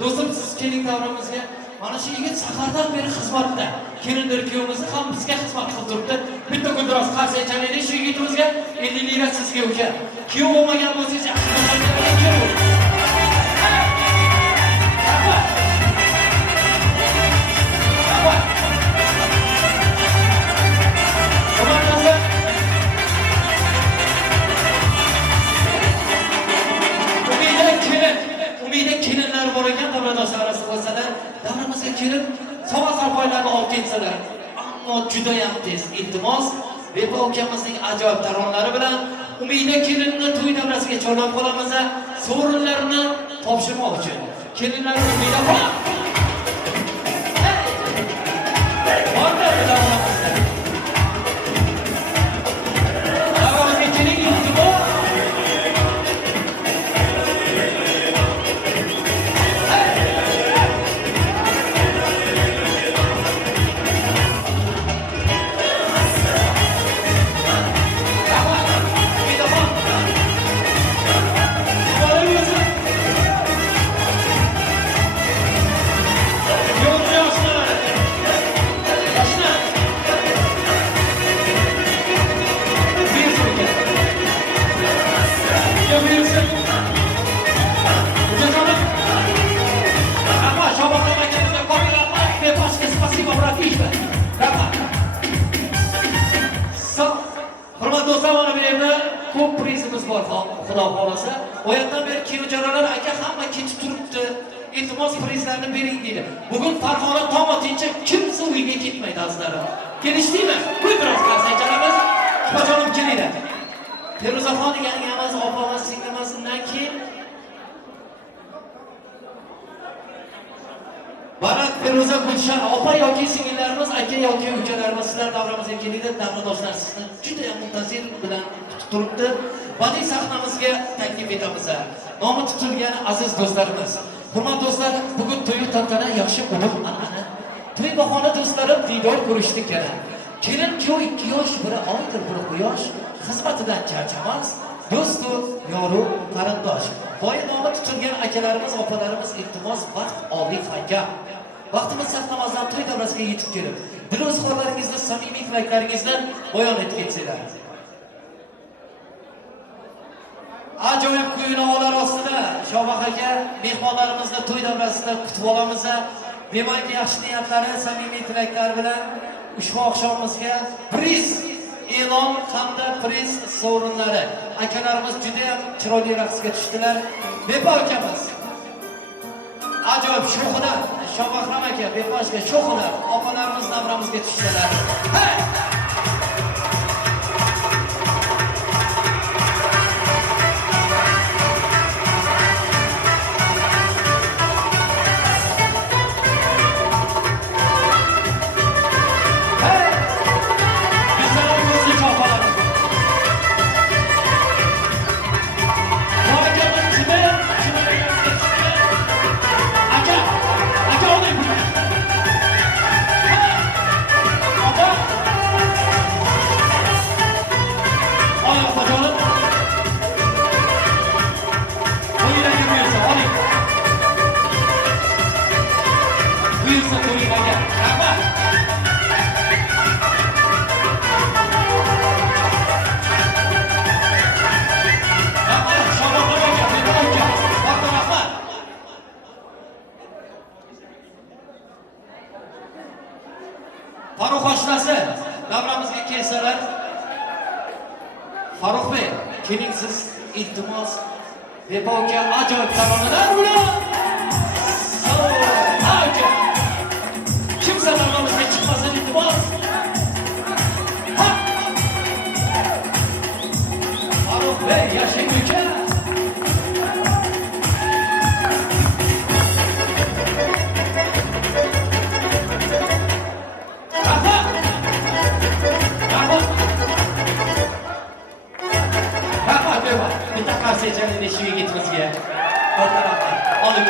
Do'stim, siz keling davramizga. Mana shu yigit sahardan beri xizmatda. Kelindir kuyovimizni ham bizga xizmat qilib turibdi. Bitta kundiroz qarshi chalaylik shu yigitimizga 50 lira sizga uka. Kuyov bo'lmagan bo'lsangiz yaxshi bo'lmaydi. Kuyov. Umida kelinlar bor ekan, davradoshlar orasida bo'lsalar, davramizga kelib, sog'a sarpoylarni olib ketsalar. Ammo juda ham tez. Iltimos, Bepa ukamizning ajoyib taronlari bilan Umida kelinni to'y davrasiga chorlab qolamiz. Sovrinlarni topshirmoq uchun. Kelinlarni Umida qo'ying. Borda davramizda. Davramizga keling, iltimos. Ko'p prizimiz bor, xudo xolasa. O'yatdan beri kinojonalar aka hamma ketib turibdi. Iltimos prizlarni bering deydi. Bugun Farg'ona tomatincha kimsa uyiga ketmaydi azizlarim. Kelishdingmi? Qo'y biroz qarsak chalamiz. Opajonim kelinglar. Feruzaxon yangamiz, opamiz, singlimizdan keyin Barat Feruza Gulshan opa yoki singillarimiz, aka yoki ukalarimiz sizlar davramizga kelinglar. Davradoshlar sizni juda ham muntazir bilan kutib turibdi. Badiiy sahnamizga taklif etamiz. Nomi tutilgan aziz do'stlarimiz. Hurmatli do'stlar, bugun to'y tantana yaxshi bo'lib an'ana. To'y bahona do'stlarim diydor ko'rishdi kerak. Kelin kuyov 2 yosh, biri oydir, biri quyosh. Xizmatidan charchamas, do'stu, yoru, qarindosh. Boya nomi tutilgan akalarimiz, opalarimiz iltimos vaqt oliy fanga. Vaqtimiz sahnamizdan to'y davrasiga yetib kelib, dil o'zxorlaringizni, samimiy tilaklaringizni bayon etib ketsanglar. Ajoyib kuy-navolar ostida Shobaq aka mehmonlarimizni to'y davrasida kutib olamiz. Demak, yaxshi niyatlari, samimiy tilaklar bilan ushbu oqshomimizga priz e'lon hamda priz sovrinlari. Akalarimiz juda ham chiroyli raqsga tushdilar. Bepa akamiz ajoyib shu xunar, Shobaqram aka, Bepa aka shu xunar, opalarimiz davramizga tushdilar. Hey! Depoga ajoyib taronalar bilan. Aka. Kim zamanimizga chiqmasin iltimos. Ha. Farruh Bey, yashang uka. Bitta qarsiyachani eshigiga yetkazga. O'rtaraqqa. Oling.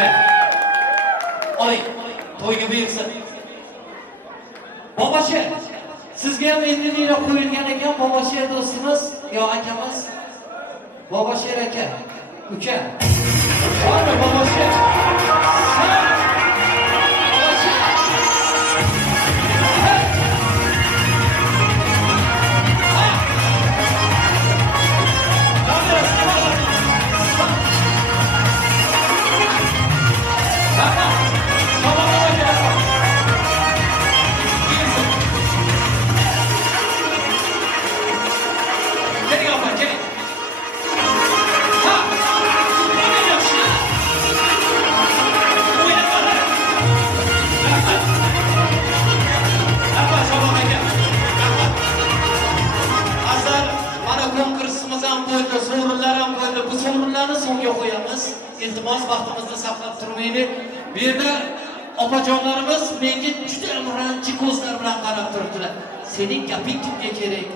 Oling. To'yga buyursin. Boboshi, sizga ham endi qo'yilgan ekan, Boboshi do'stimiz yo akamiz. Boboshi aka, uka. Bormi Boboshi? Bu sorunlarni so'ngga qo'yamiz. Iltimos vaqtimizni saqlab turmaylik. Bu yerda opajonlarimiz menga juda ranji ko'zlar bilan qarab turibdilar. Sening gaping kimga kerak?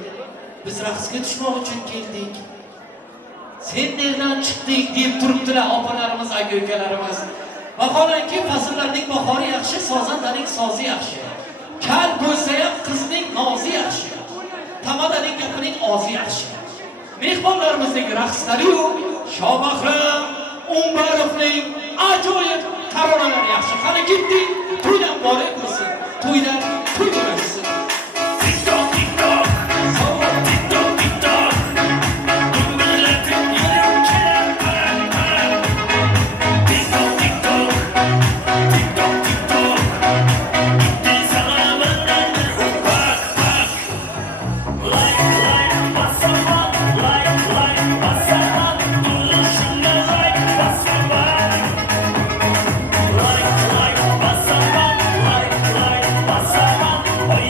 Biz raqsga tushmoq uchun keldik. Sen nerdan chiqding deb turibdilar opalarimiz, aka-ukalarimiz. Vaholanki fasllarning bahori yaxshi, sozandaning sozi yaxshi. Kal bo'lsa ham qizning nozi yaxshi. Tamadaning gapining ozi yaxshi. Mehmonlarimizning raqslari-yu Shobahram Umbarovning ajoyib taronalari yaxshi. Qani ketdik, to'ydan boray bo'lsin. To'ydan to'y bo'lsin. TikTok, TikTok. TikTok, TikTok. Millet'in yürüp gelen paran. TikTok, TikTok. TikTok, TikTok. Gitti sana benden bir bak, bak. Like, like, basamak. Like, like, basamak. Duruşunda like, basamak. Like, like, basamak. Like, like, basamak. Oy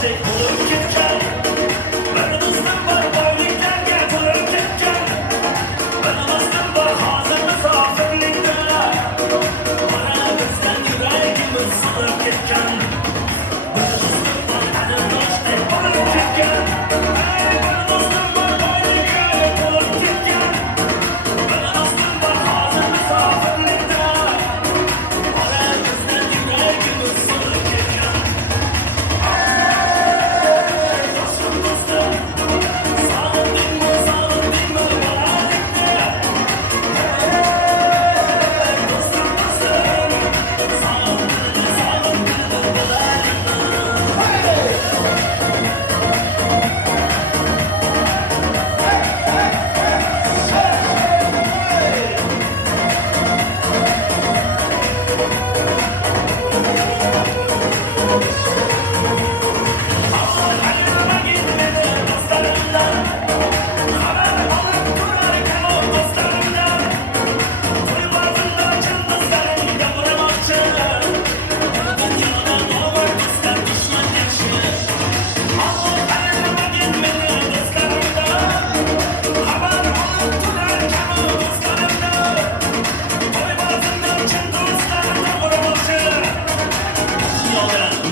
tek bulup ketken. Ben dostum var boyliklerge bulup ketken. Ben dostum var hazır misafirlikte. Bana bizden yüreğimiz sılıp ketken. Ben dostum var benim dost tek bulup ketken. Ben dostum var boyliklerge bulup ketken. Ben dostum var hazır misafirlikte. Bana bizden yüreğimiz sılıp ketken. Dostum dostum, sağın değil mi, sağın değil mi, boylikte. Dostum dostum, sağın değil mi, boylikte.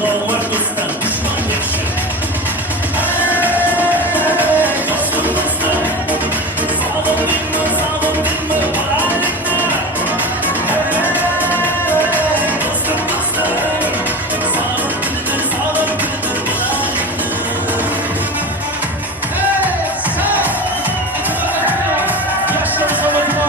Normal dostlar, düşman yakşı. Dostum dostum, sağlam değil mi, sağlam değil mi, boylikte. Dostum dostum, sağlam değildir, sağlam değildir, boylikte. Yaşlar sağlamına.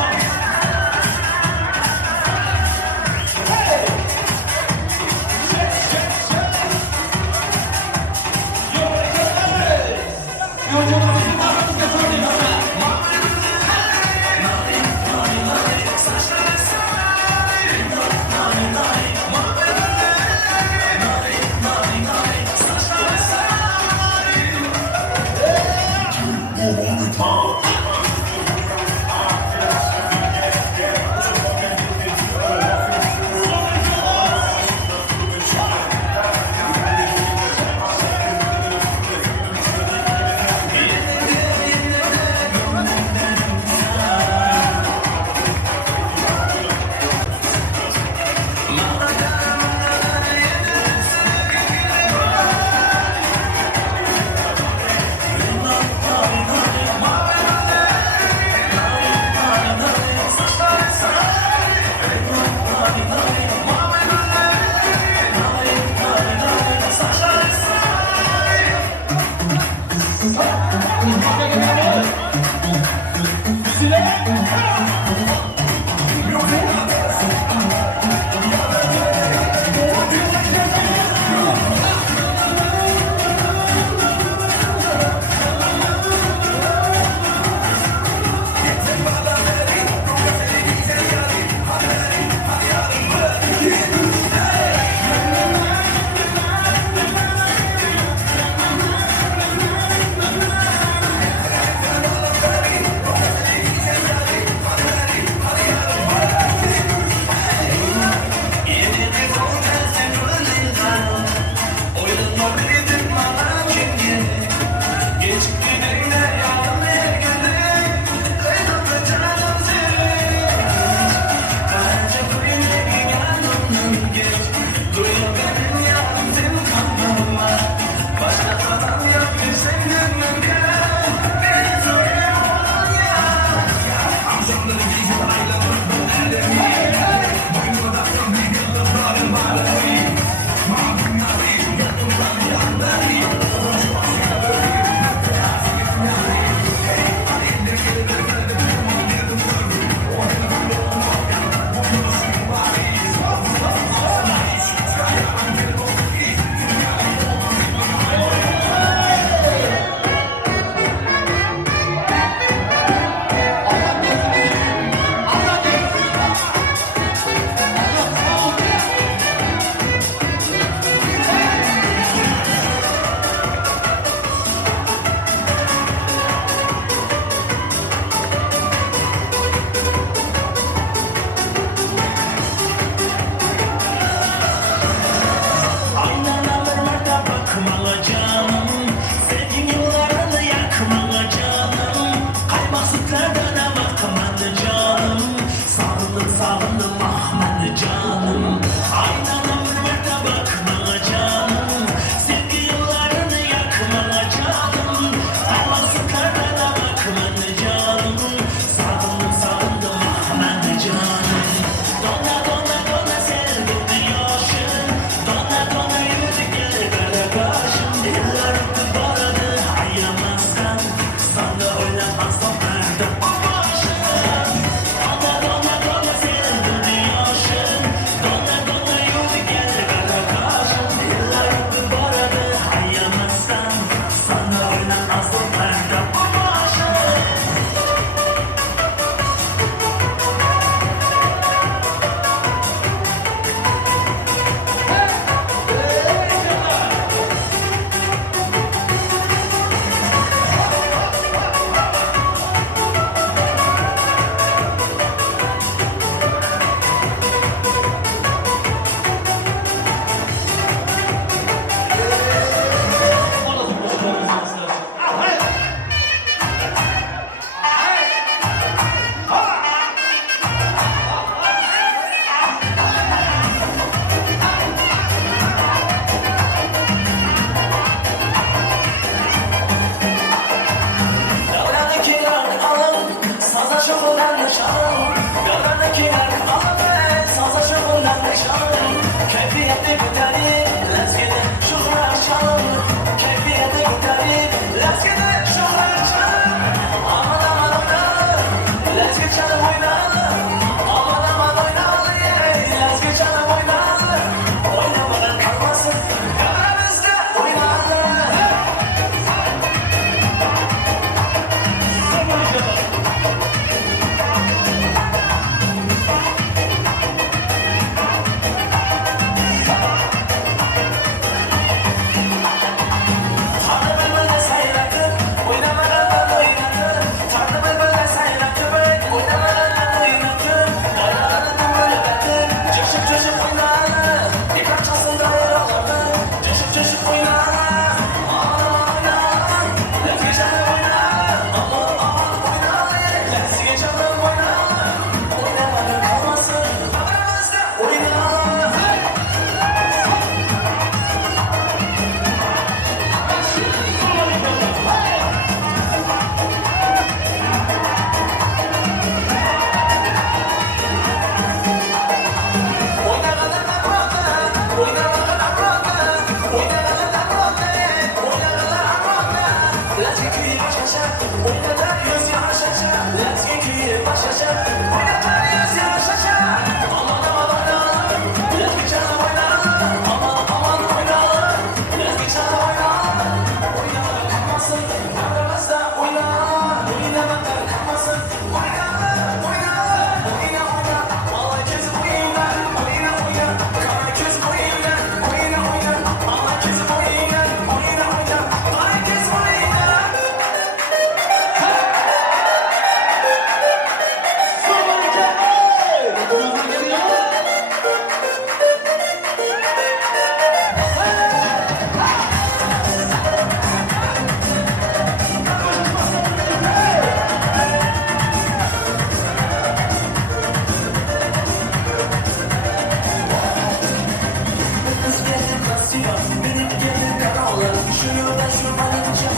şumanınca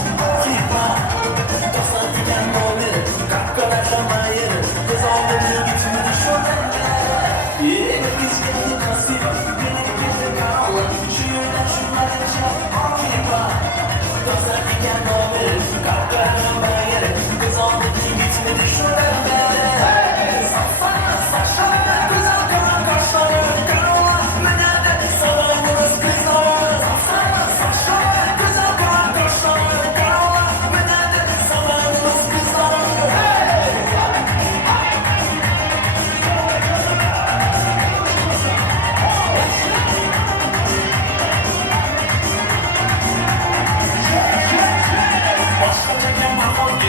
Kipa Dostlar diken dolları Kakkalar şamayırı Kız aldırıyor gitmedi şuradan Yine bizleri nasip Birlikte karanlık Şu yönden şumanınca Kipa Dostlar diken dolları Kakkalar şamayırı Kız aldırıyor gitmedi şuradan Saçlarına saçlarına Güzel kalan kaşları Karola menerde Sabahınız kızlar Saçlarına saçlarına Güzel kalan kaşları Karola menerde Sabahınız kızlar Başka çeken mahal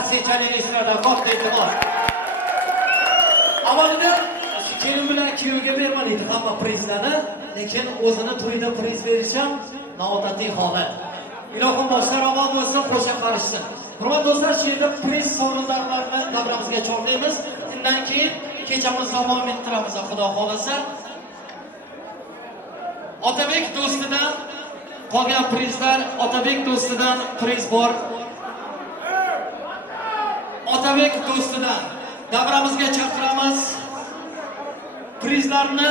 qarsiychaligingizlarda katta e'tibor. Avvalida kelin bilan kuyovga bermadiydi hamma prizlarni, lekin o'zini to'yda priz berish ham noodatiy holat. Ilohim boshqaroq bo'lsin, qo'sha qarishsin. Hurmatli do'stlar, shu yerda priz sovrindorlarini davramizga chorlaymiz. Undan keyin kechamizni davom ettiramiz, xudo xolasa. Otabek do'stidan qolgan prizlar, Otabek do'stidan priz bor. Otabek do'stidan davramizga chaqiramiz. Prizlarni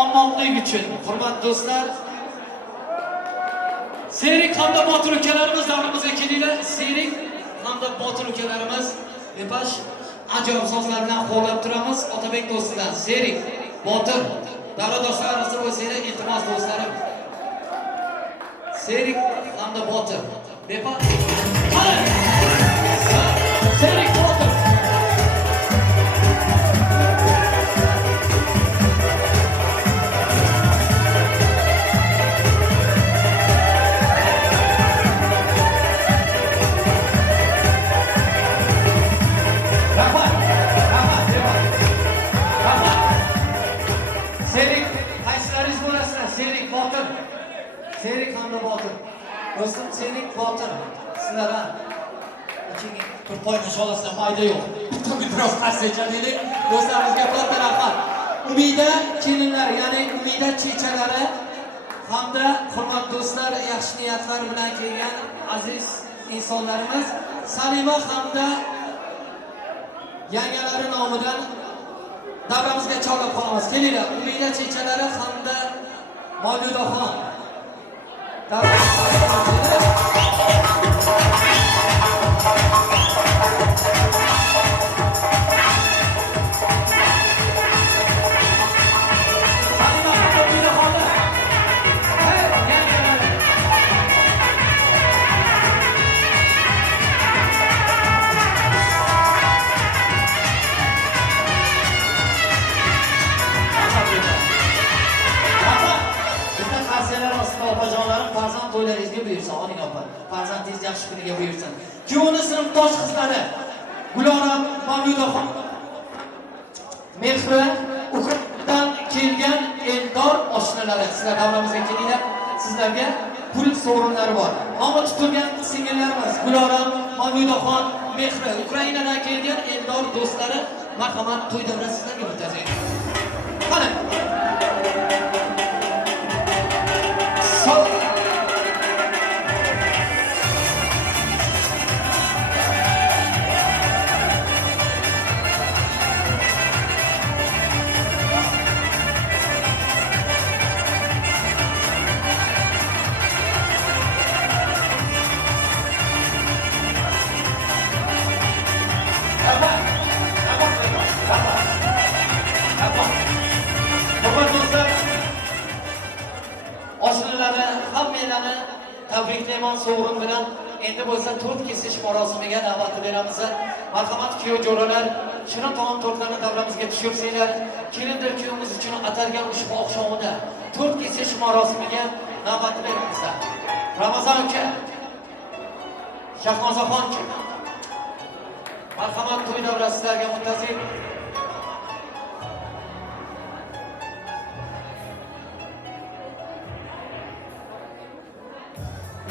omonlik uchun, hurmatli do'stlar. Serik hamda Botir ukalarimiz davramizga kelinglar. Serik hamda Botir ukalarimiz bebash ajoyib sozlar bilan qo'llab turamiz. Otabek do'stidan Serik, Botir, davradoshlar orasida bo'lsanglar, iltimos do'stlarim. Serik hamda Botir. Bebash. Serik, Botir. Serik hamda Botir. Do'stim Serik Botir. Sizlar ham ichingga bir poynash olasizlar, mayda yo'q. Bitta biroz qarsiychalaylik. Do'stlarimizga katta rahmat. Umida kelinlar, ya'ni Umida chechalari hamda hurmatli do'stlar, yaxshi niyatlar bilan kelgan aziz insonlarimiz Salima hamda yangalari nomidan davramizga chorlab qolamiz. Kelinglar, Umida chechalari hamda Mavludaxon. Opajonlarim farzand to'ylaringizga buyursin, oling opa. Farzandingiz yaxshi kuniga buyursin. Kuyovni sinfdosh qizlari Gulora Mavludaxon, Mehri, Ukrainadan kelgan Eldor oshnalari, sizlar davramizga kelinglar. Sizlarga pul sovrinlari bor. Nomi tutilgan singillarimiz Gulora Mavludaxon, Mehri, Ukrainadan kelgan Eldor do'stlari, marhamat, to'y davrasi sizlarga o'tkazing. Qani. Tabriklayman sovrin bilan. Endi bo'lsa to'rt kesish marosimiga da'vat beramiz. Marhamat kuyov jo'ralar, shirin taom tortlarni davramizga tushirsanglar, kelindir kuyovimiz uchun atalgan ushbu oqshomida to'rt kesish marosimiga da'vat beramiz. Ramazon aka, Shahnozaxon aka, marhamat to'y davrasi sizlarga muntazir.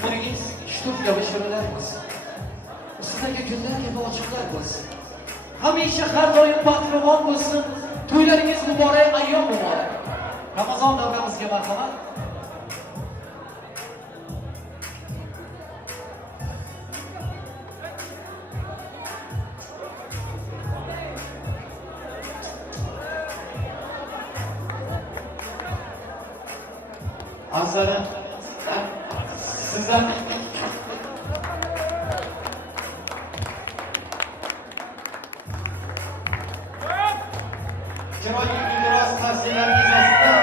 Umringiz shtub kabi shirinlar bo'lsin. Sizdagi kunlar kabi ochiqlar bo'lsin. Hamisha har doim pahlavon bo'lsin. To'ylaringiz muborak, ayyom muborak. Ramazon davramizga marhamat. Azzarim sizdan chiroyli biroz tavsiyalaringiz ostida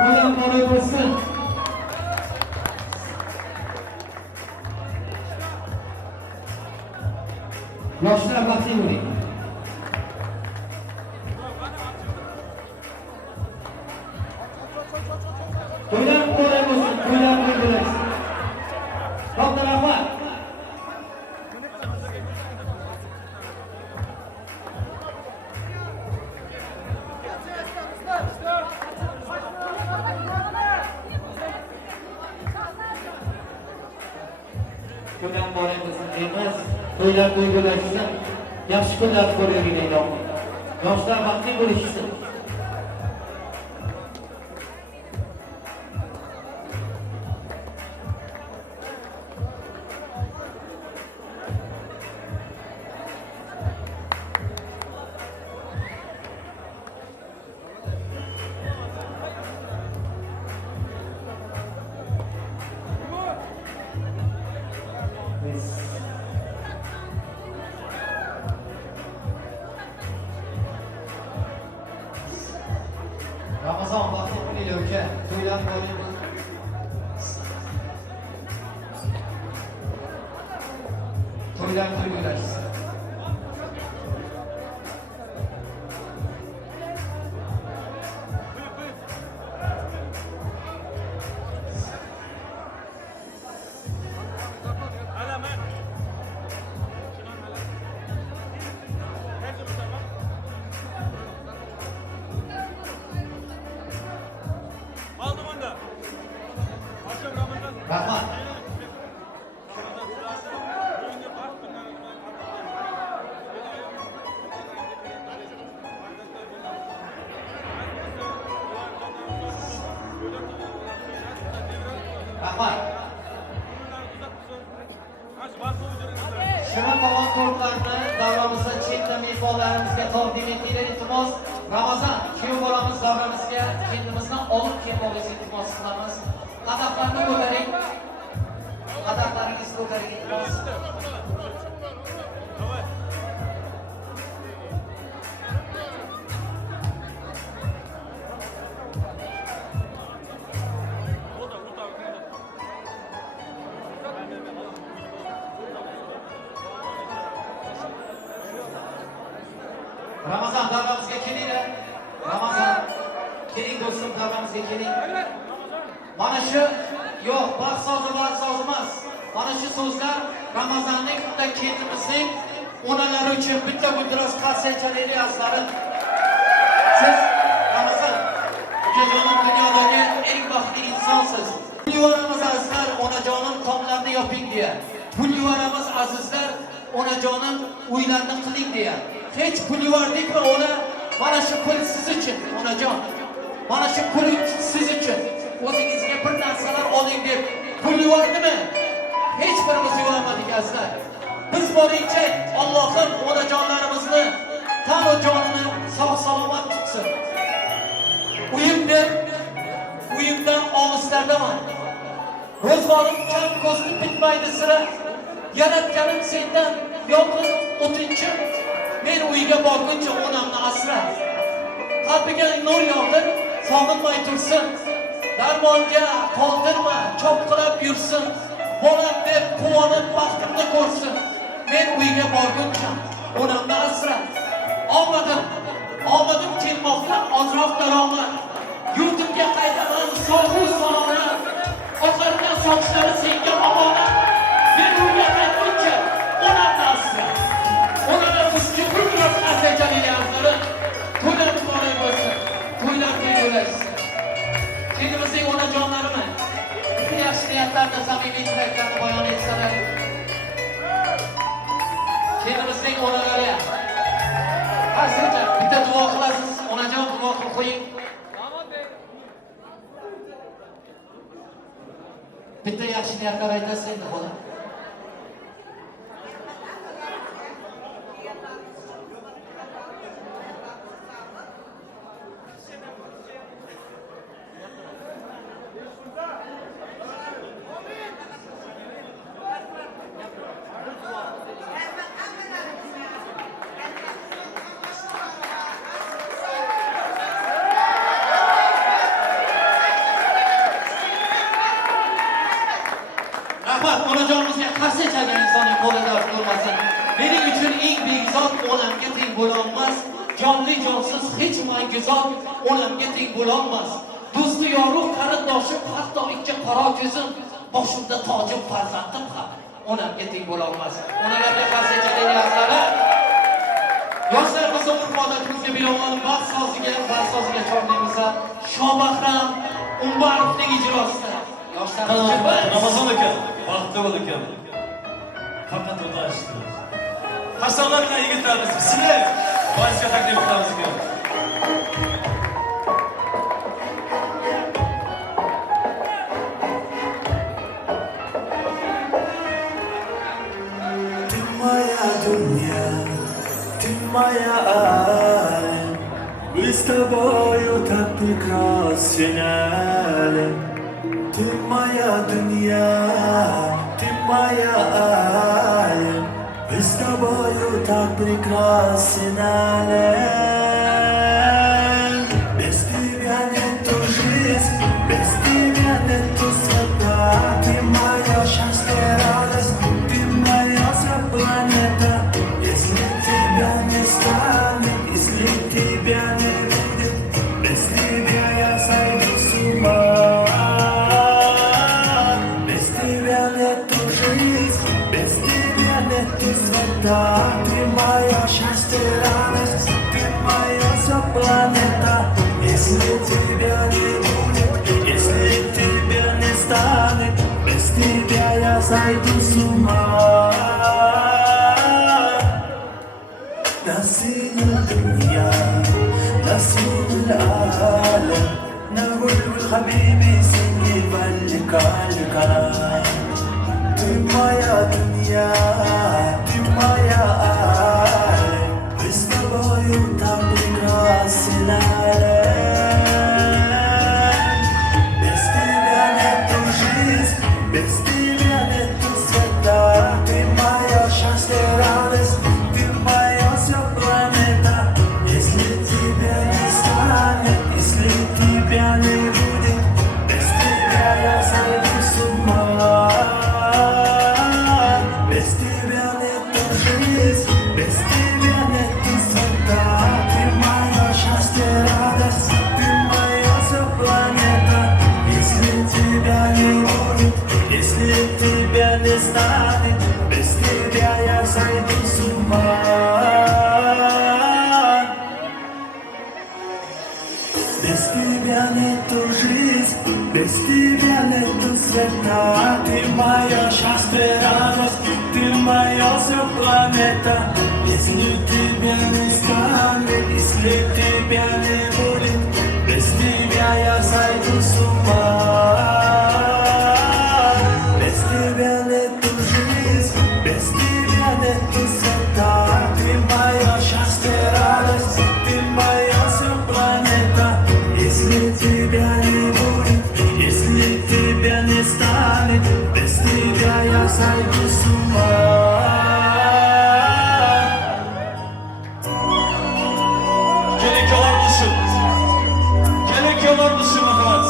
qo'ldan qo'lga bo'lsin. Yoshlar baxtli bo'ling. emas, to'ylar to'ygulashsin, yaxshi kunlarni ko'raylik ilohim. Yoshlar baxtli bo'lishsin. Ramazon baxtli bo'ling uka, to'ylar bo'ling. To'ylar to'ygulashsin. Rahmat. Rahmat. Shima tovon tortlarini davramizda chekda mehmonlarimizga taqdim etinglar iltimos. Ramazon kuyov bolamiz davramizga kendimizni olib kelmoqingizni iltimos qilamiz. Qadaqlarni ko'taring. Qadaqlaringizni ko'taring iltimos. Ramazon davramizga kelinglar. Ramazon keling do'stim, davramizga keling. Mana shu yo'q, vaqt sozi emas. Mana shu so'zlar Ramazonning bitta kendimizning onalari uchun bitta guldiroz qarsaychalik asari. Siz Ramazon ukajonim dunyodagi eng baxtli insonsiz. Pulvaramiz azizlar, onajonim tomlarni yoping deya. Pulvaramiz azizlar, onajonim uylarni qiling deya. Hech pulvardikmi ona? Mana shu pul siz uchun, onajon. Mana shu pul siz uchun. O'zingizga bir narsalar oling deb pul yubordimi? Hech birimiz yubormadik azizlar. Biz boringcha Allohim onajonlarimizni tanu jonini sog' salomat tutsin. Uyim deb uyimdan olislardaman. Ro'zg'orim kam ko'zim bitmaydi sira. Yaratganim sendan yolg'iz o'tinchim. Men uyga borguncha onamni asra. Qalbiga nur yog'dir, sog'inmay tursin. Darmonga qoldirma, chopqilab yursin. Bolam deb quvonib baxtimni ko'rsin. Men uyga borguncha onamni asra. Omadim kelmoqda ozroq daromad. Yurtimga qaytaman sog'u salomat. Oqargan sochlari senga omonat. Men uyga qaytguncha onamni asra. Onalarimizni ko'proq asraydiganlari to'ylar muborak bo'lsin. To'ylar to'ygulashsin. Kendimizning onajonlarimi yaxshi niyatlarni, samimiy tilaklarni bayon etsalar. Kendimizning onalari hozircha bitta duo qilasiz. Onajon duo qilib qo'ying. Bitta yaxshi niyatlar aytasiz endi bola. Rahmat, onajonimizga qarshi chalgan insonning qo'lida bo'lmasin. Mening uchun eng begizot olamga teng bo'lolmas. Jonli jonsiz hech mangizot olamga teng bo'lolmas. Do'sti yorug' qarindoshim, hatto ikki qora ko'zim, boshimda tojim farzandim ham olamga teng bo'lolmas. Onalarga qarshi chalgan azizlar. Yoshlarimizni urf-odatimizga binoan vaqt soziga chorlaymiz. Shobahram Umbarovning ijrosida. Ramazon aka, vaqti bo'l ekan. Fakat o da açtırır. Hasanlarla yigitlerimiz sizler başka takliflerimiz geldi. Моя алем, мы с тобою так прекрасен, ты моя дунья, ты моя алем, мы с тобою так прекрасен, без тебя нету жизни, без тебя нету света, ты моя счастье, радость, ты моя вся планета. Не станет, если тебя не будет, без тебя я сойду с ума. Без тебя нету жизни, без тебя нету света. Ты мое счастье, радость, ты моя вся планета. Если тебя не будет, если тебя не станет, без тебя я сойду с ума. نسينا الدنيا نسينا العالم نقول حبيبي سيني بالك الكلام ты моя дунья ты моя алем мы с тобою так прекрасен без тебя нету жизни без тебя нету света ты моя счастье радость тебя не будет, без тебя я сойду с ума. Без тебя нету жизни, без тебя нету света. Ты мое счастье, радость, ты моя вся планета. Если тебя не будет, если тебя не станет, без тебя я сойду с ума. Без тебя нету жизни, без тебя нету света. Ты моя счастье, радость, ты моя вся планета. Если тебя не станет, если тебя не будет, без тебя я сойду с ума. Без тебя нету жизни, без тебя нету света. Ты моя счастье, радость, ты моя вся планета. Если тебя не будет, если тебя не станет, без тебя я сойду с ума. Gerek yalan mısın? Gerek yalan mısın Murat?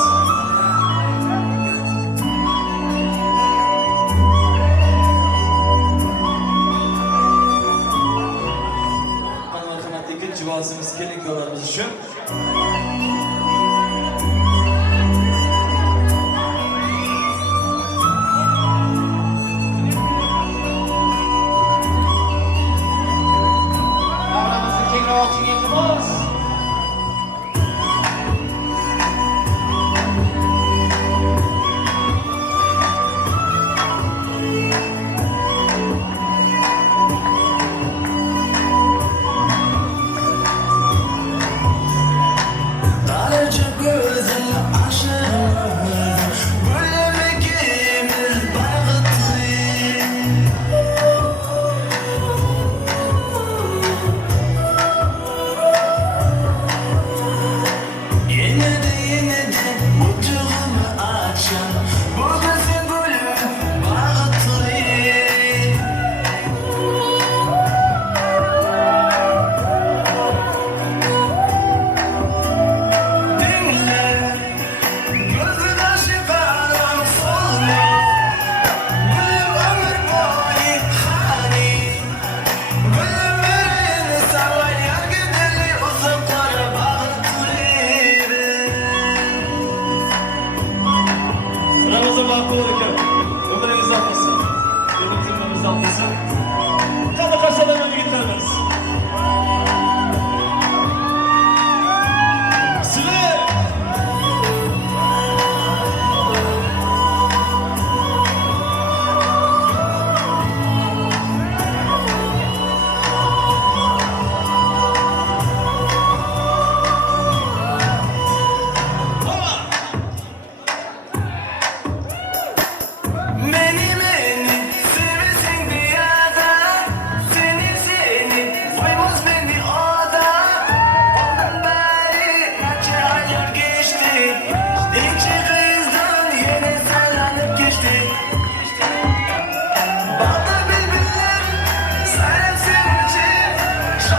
Hanımlar kanattaki civazımız gerek yalanımız için.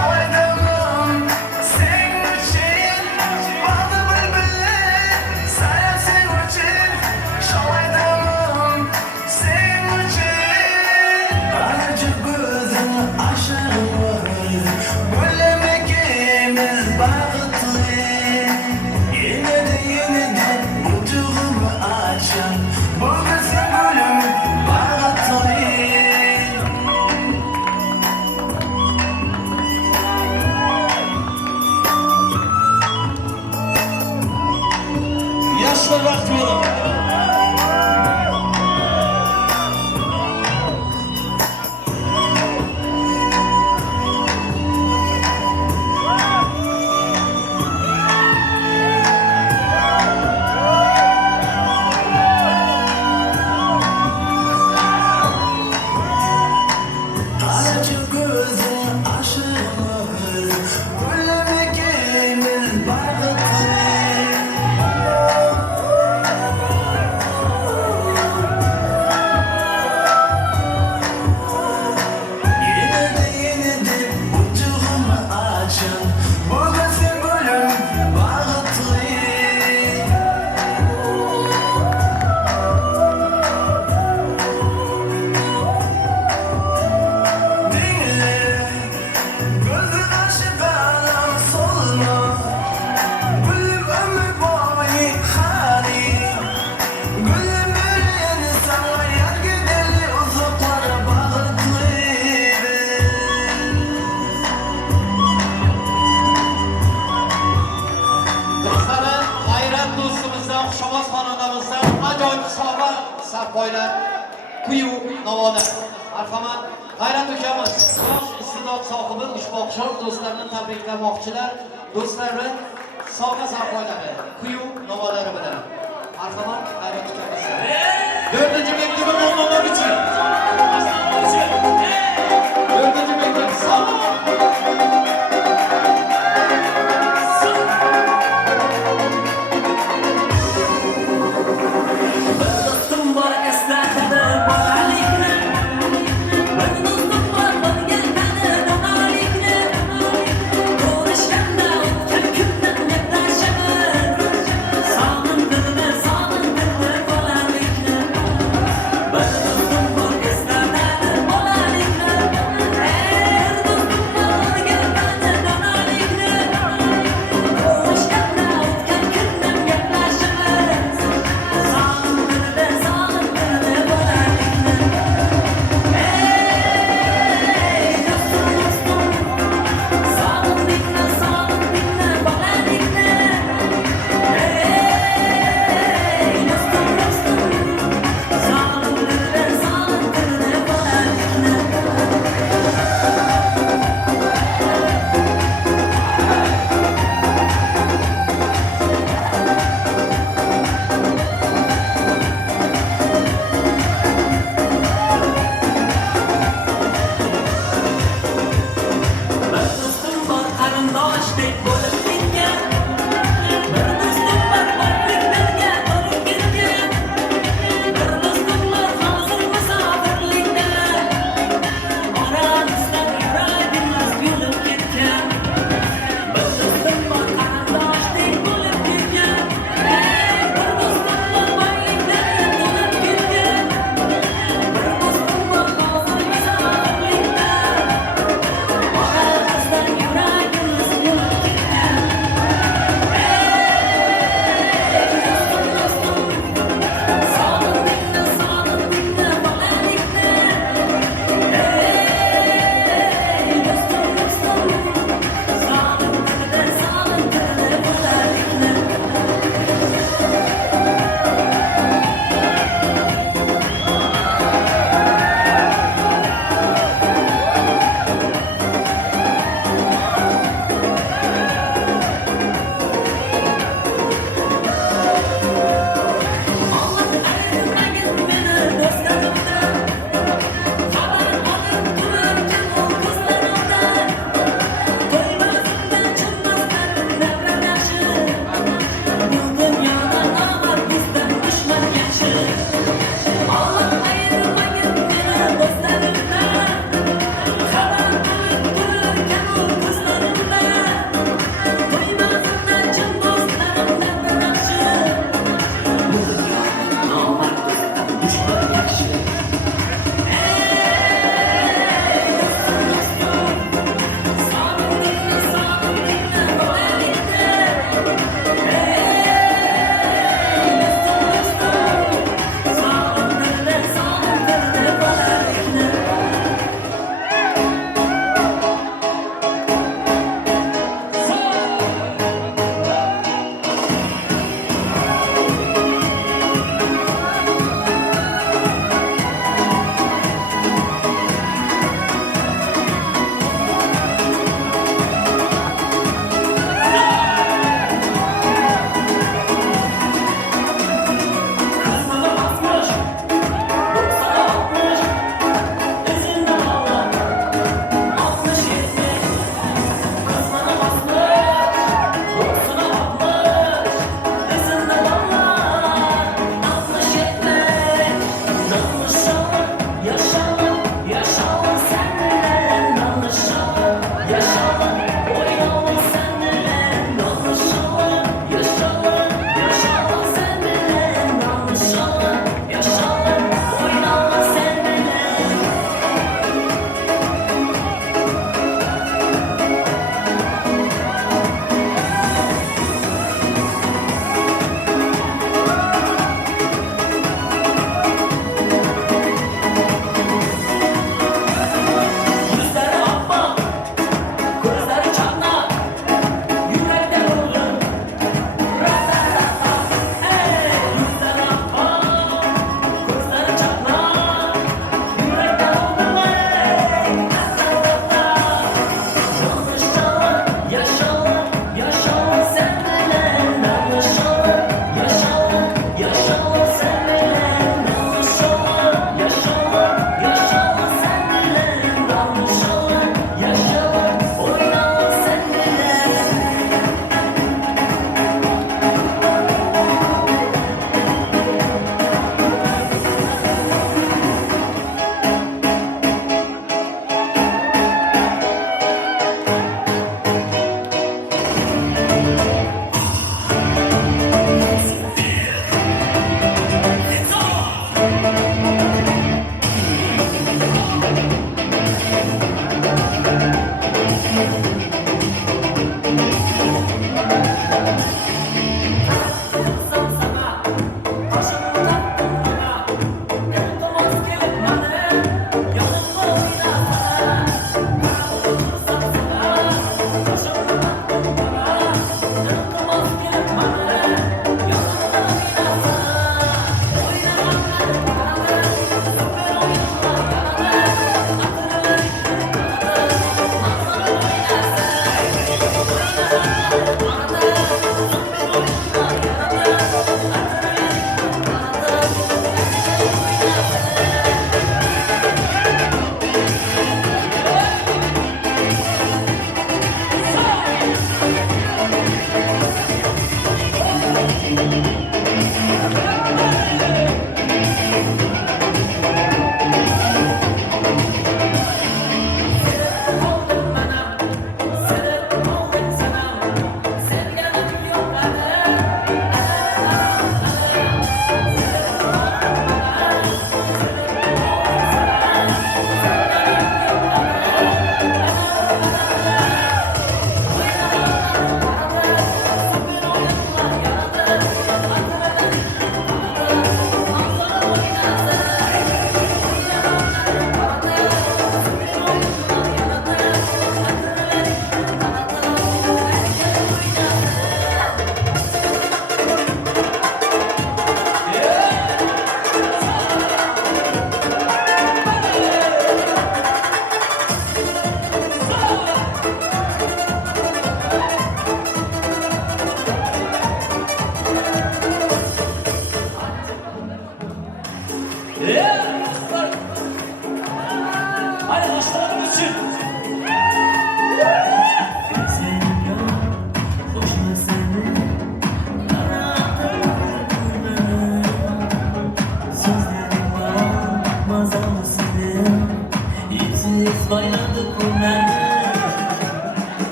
şovaydamım sen için Vardı bülbüller sayar sen için şovaydamım sen için Aracı gözün aşağımız Bölemek ikimiz bağıtlı Yine de ucuğumu açan Bu kızın gülüm bağıtlı Yaşlar vakti olur. Aracı gözün aşığımız Bölemek ikimiz bağıtlı Yine de ucuğumu açan Bu kızın gülüm bağıtlı Dinle gözün aşıklarım solma Gülüm ömür boyu hali Gülüm yüreğini sana yer gideli uzaklara bağıtlıydı Dostlarım, Hayrat dostumuzdan, Xushovoz xonadonimizdan ajoyib sovg'a sarpoylar, kuyu navolar. Marhamat, Hayrat ukamiz, yosh iste'dod sohibi ushbu oqshom do'stlarni tabriklamoqchilar. Do'stlari sovg'a sarpoylari, kuyu navolari bilan. Marhamat, Hayrat ukamiz. 4-chi maktabi nomlolari uchun. 4-chi maktab sovg'a. Dostum var esnafada bolalikni Bir dostum var bo'lganda donalikni Ko'rishganda o'tgan kundan gaplashamiz Sog'indimmi bolalikni Bir dostum var esnafada bolalikni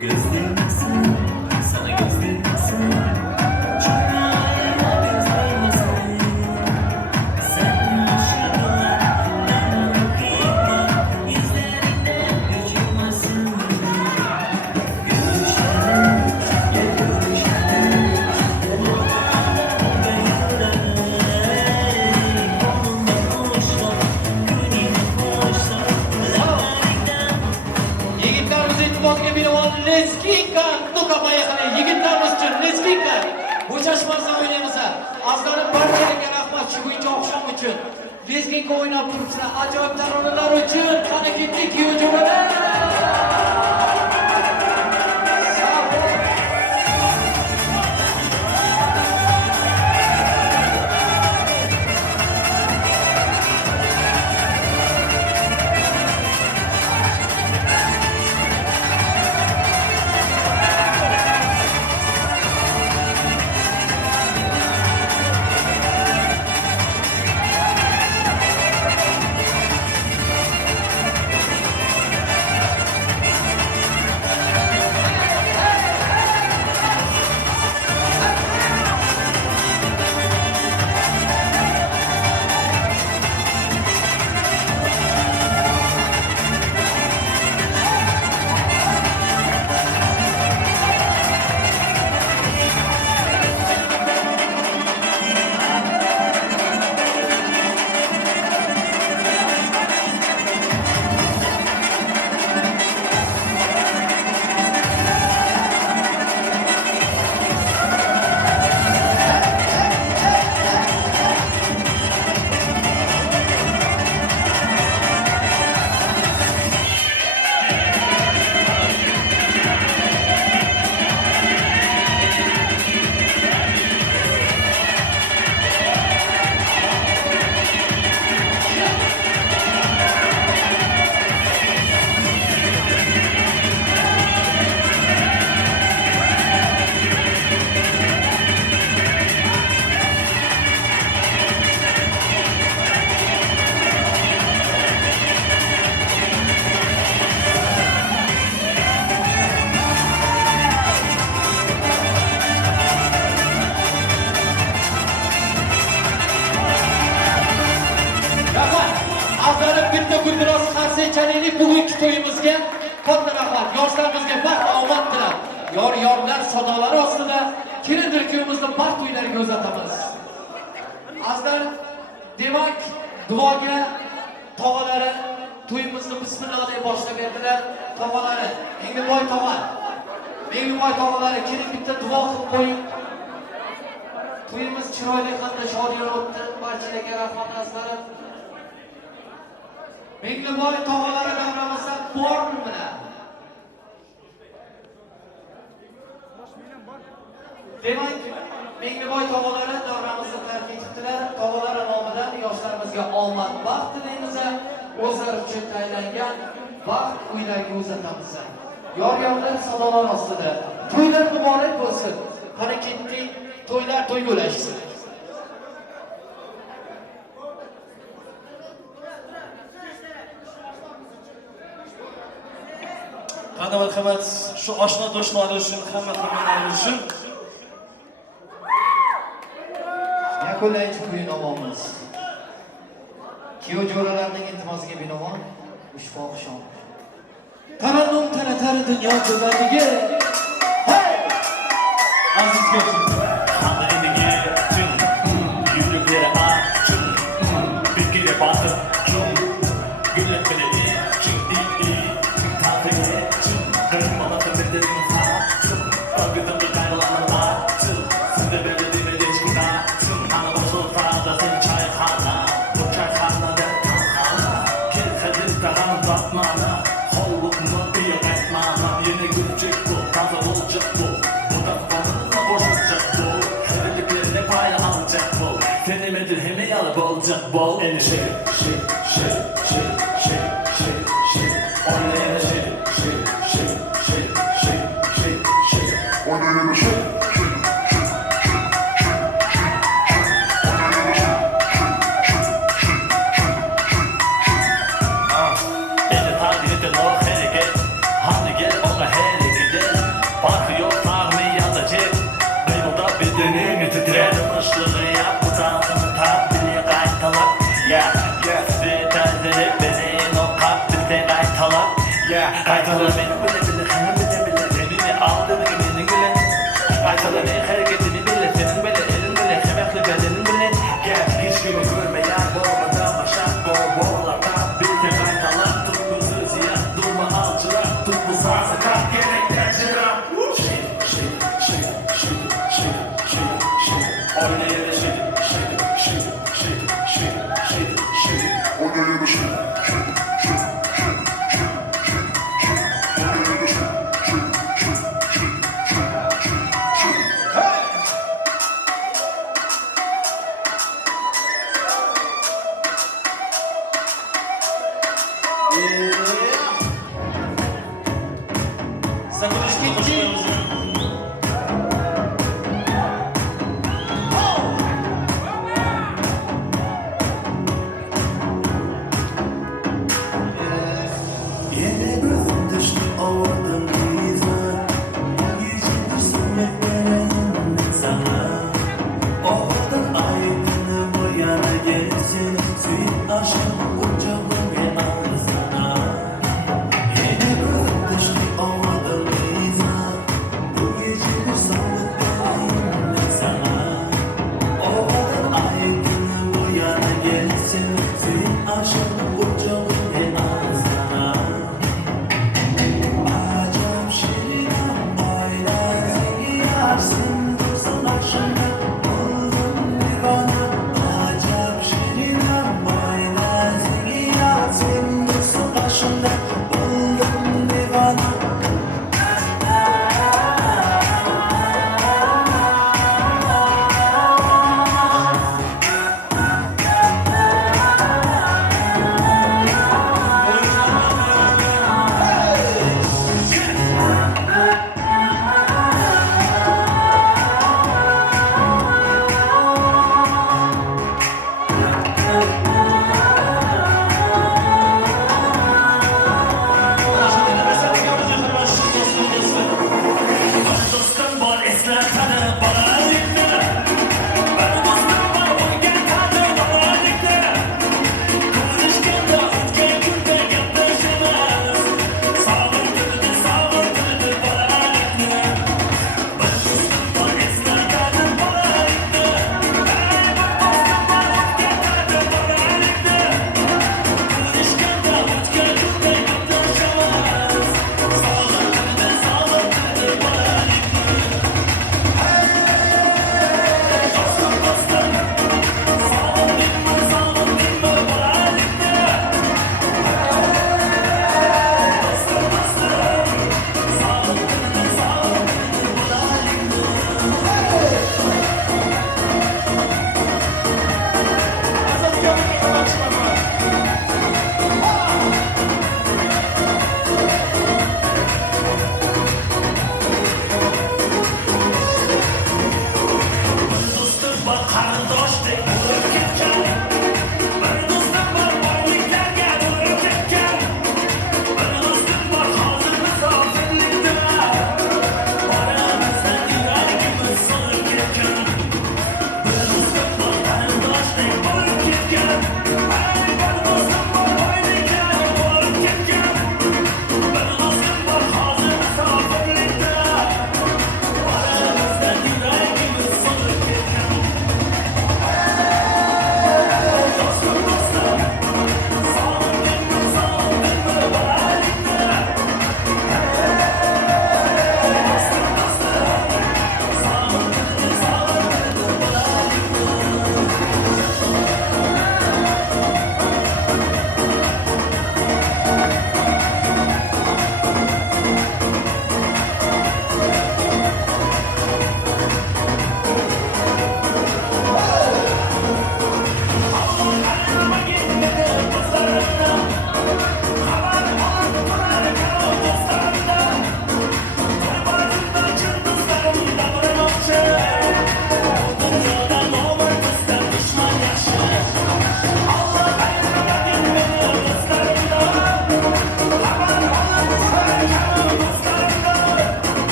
Gözlerim nasıl, sana gözlerim nasıl? Çıkmayma gözlerim nasıl? Sen aşkına, ben okuyma, izlerinden geçirmesin. Görüşelim, gel görüşelim. Yigitlarimiz e'tiborga beraman Leskinka do'konga yaqin yigitlarimiz uchun Leskinka bo'shashmasdan o'ynaymiz. Azlarning barchalarga rahmat shu bo'yicha oqshom uchun. Leskinka o'ynab turibsizlar. Ajoyib taronalar uchun qani ketdik yo'jo'ralar. bitta guldiroz qarshi chalaylik bugungi to'yimizga. Katta rahmat yoshlarimizga baxt omad tilab. Yor-yorlar sadolari ostida kelindir kuyimizni baxt uylariga uzatamiz. Azlar demak duoga tog'alari to'yimizni bismillah deb boshlab berdilar. Tog'alari, Engilboy tog'a. Engilboy tog'alari kelib bitta duo qilib qo'ying. To'yimiz chiroyli qanday shodiyona o'tdi. Barchalarga rahmat azlarim. Engilboy tog'alari davramizda bormi bilan? Demak, Engilboy tog'alari davramizni tark etibdilar. Tog'alari nomidan yoshlarimizga omad, baxt tilaymiz. O'zlari uchun tayinlangan baxt uylariga uzatamiz. Yor-yorlar sadolar ostida to'ylar muborak bo'lsin. Qani ketdik, to'ylar to'y bo'lashsin. Qani marhamat, shu oshna do'stlar uchun, hamma tomonlar uchun yakunlaychi kuy-namomiz. Kuyov-jo'ralarning iltimosiga binoan ushbu oqshom tarannum taratar dunyo go'zalligi. Hey! aziz kelsin. Qani endi kelsin, yuragimga achim, fikriga botib, gullar bilan chingdi. Tabiga chim, qirmala tabidim fatim, o'g'lim qaynolar atim, sizga berdim echkina, ana boshqa fazasin chayxona, bu chayxonada tanxona, kelxadir taram batmana, hovliqni uyaqaytmana, yana gulchik bu, taza bo'lchak bu, bu taqvonni boshqacha bu, shirinliklarni payla olchak bu, senimedir hemi yalib olchak bu, endi Aytalar beni bile bile, hem bile beni aldı beni güle. Aytalar hareketini bile, senin bile elin bile, hemekli bedenin bile. Gel hiç gibi görmeyen boğmadan başak boğlardan bir tek aytalar tutkusu ziyan durma avcılar tutku sarsa kalk gerekten çıkar. Oynayın Sakınışki koşularımızı. Yeni gözüm düştü oldum izler. Gecedir sönmek veren sana. Oradan aydınım bu yana gelsin. Suyun aşkım ucalım yanar sana. Yeni gözüm düştü oldum izler.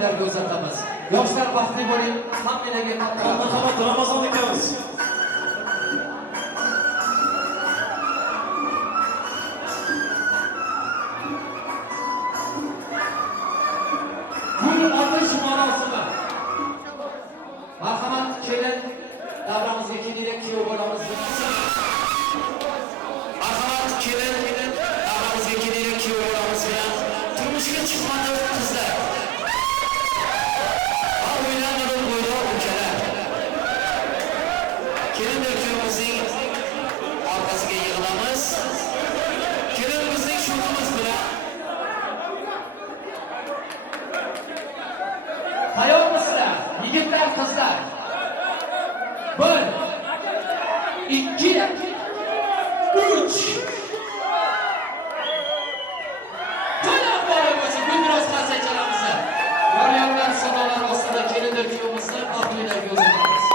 sizlarga uzatamiz. Yoshlar baxtli bo'ling, hammalarga katta Marhamat, Ramazon akamiz. Bugün atış marosimi. Marhamat, kelin davramizga kelinglar, kuyov bo'lamiz. Marhamat, kelin davramizga kelinglar, kuyov bo'lamiz bilan turmushga chiqmadi qizlar. O'ylanmadim bo'yda ukalar. Kelinlar kuyovimizning orqasiga yig'ilamiz. Kelin bizning sho'ximiz bilan tayyormisizlar, yigitlar, qizlar? 1, 2, 3. To'ylar bo'lib Guldiroz Hasan chalamiz. Yoryanlar sadolar ostida kelinlar kuyovimizni baxtlilarga uzatamiz.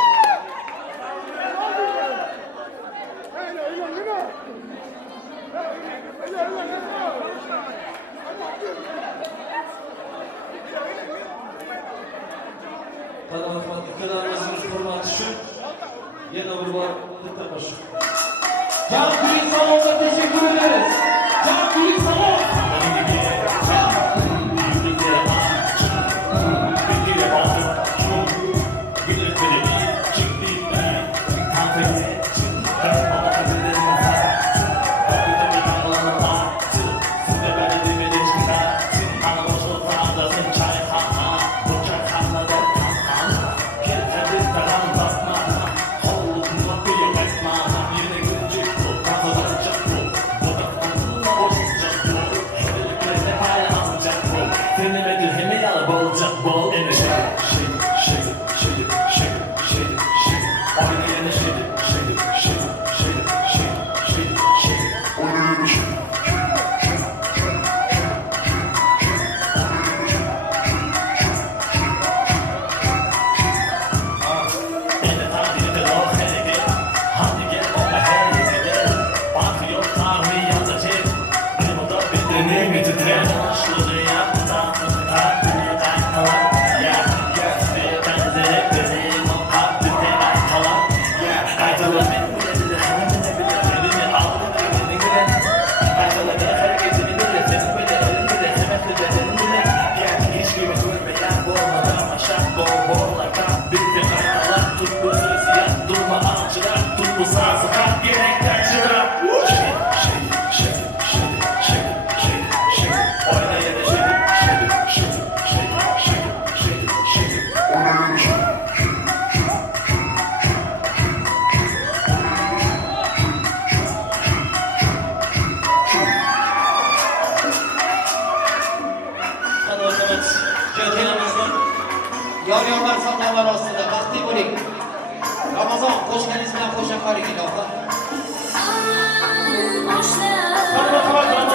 Marhamat, ukalarimizning hurmati uchun yana bir bor bitta qo'shiq. Cankulik salonga teşekkür ederiz. Cankulik salon. Yoryanlar sadolar ostida baxtli bo'ling. Ramazon qo'shganingiz bilan qo'sha qo'ying, ilohi. Marhamat, Ramazon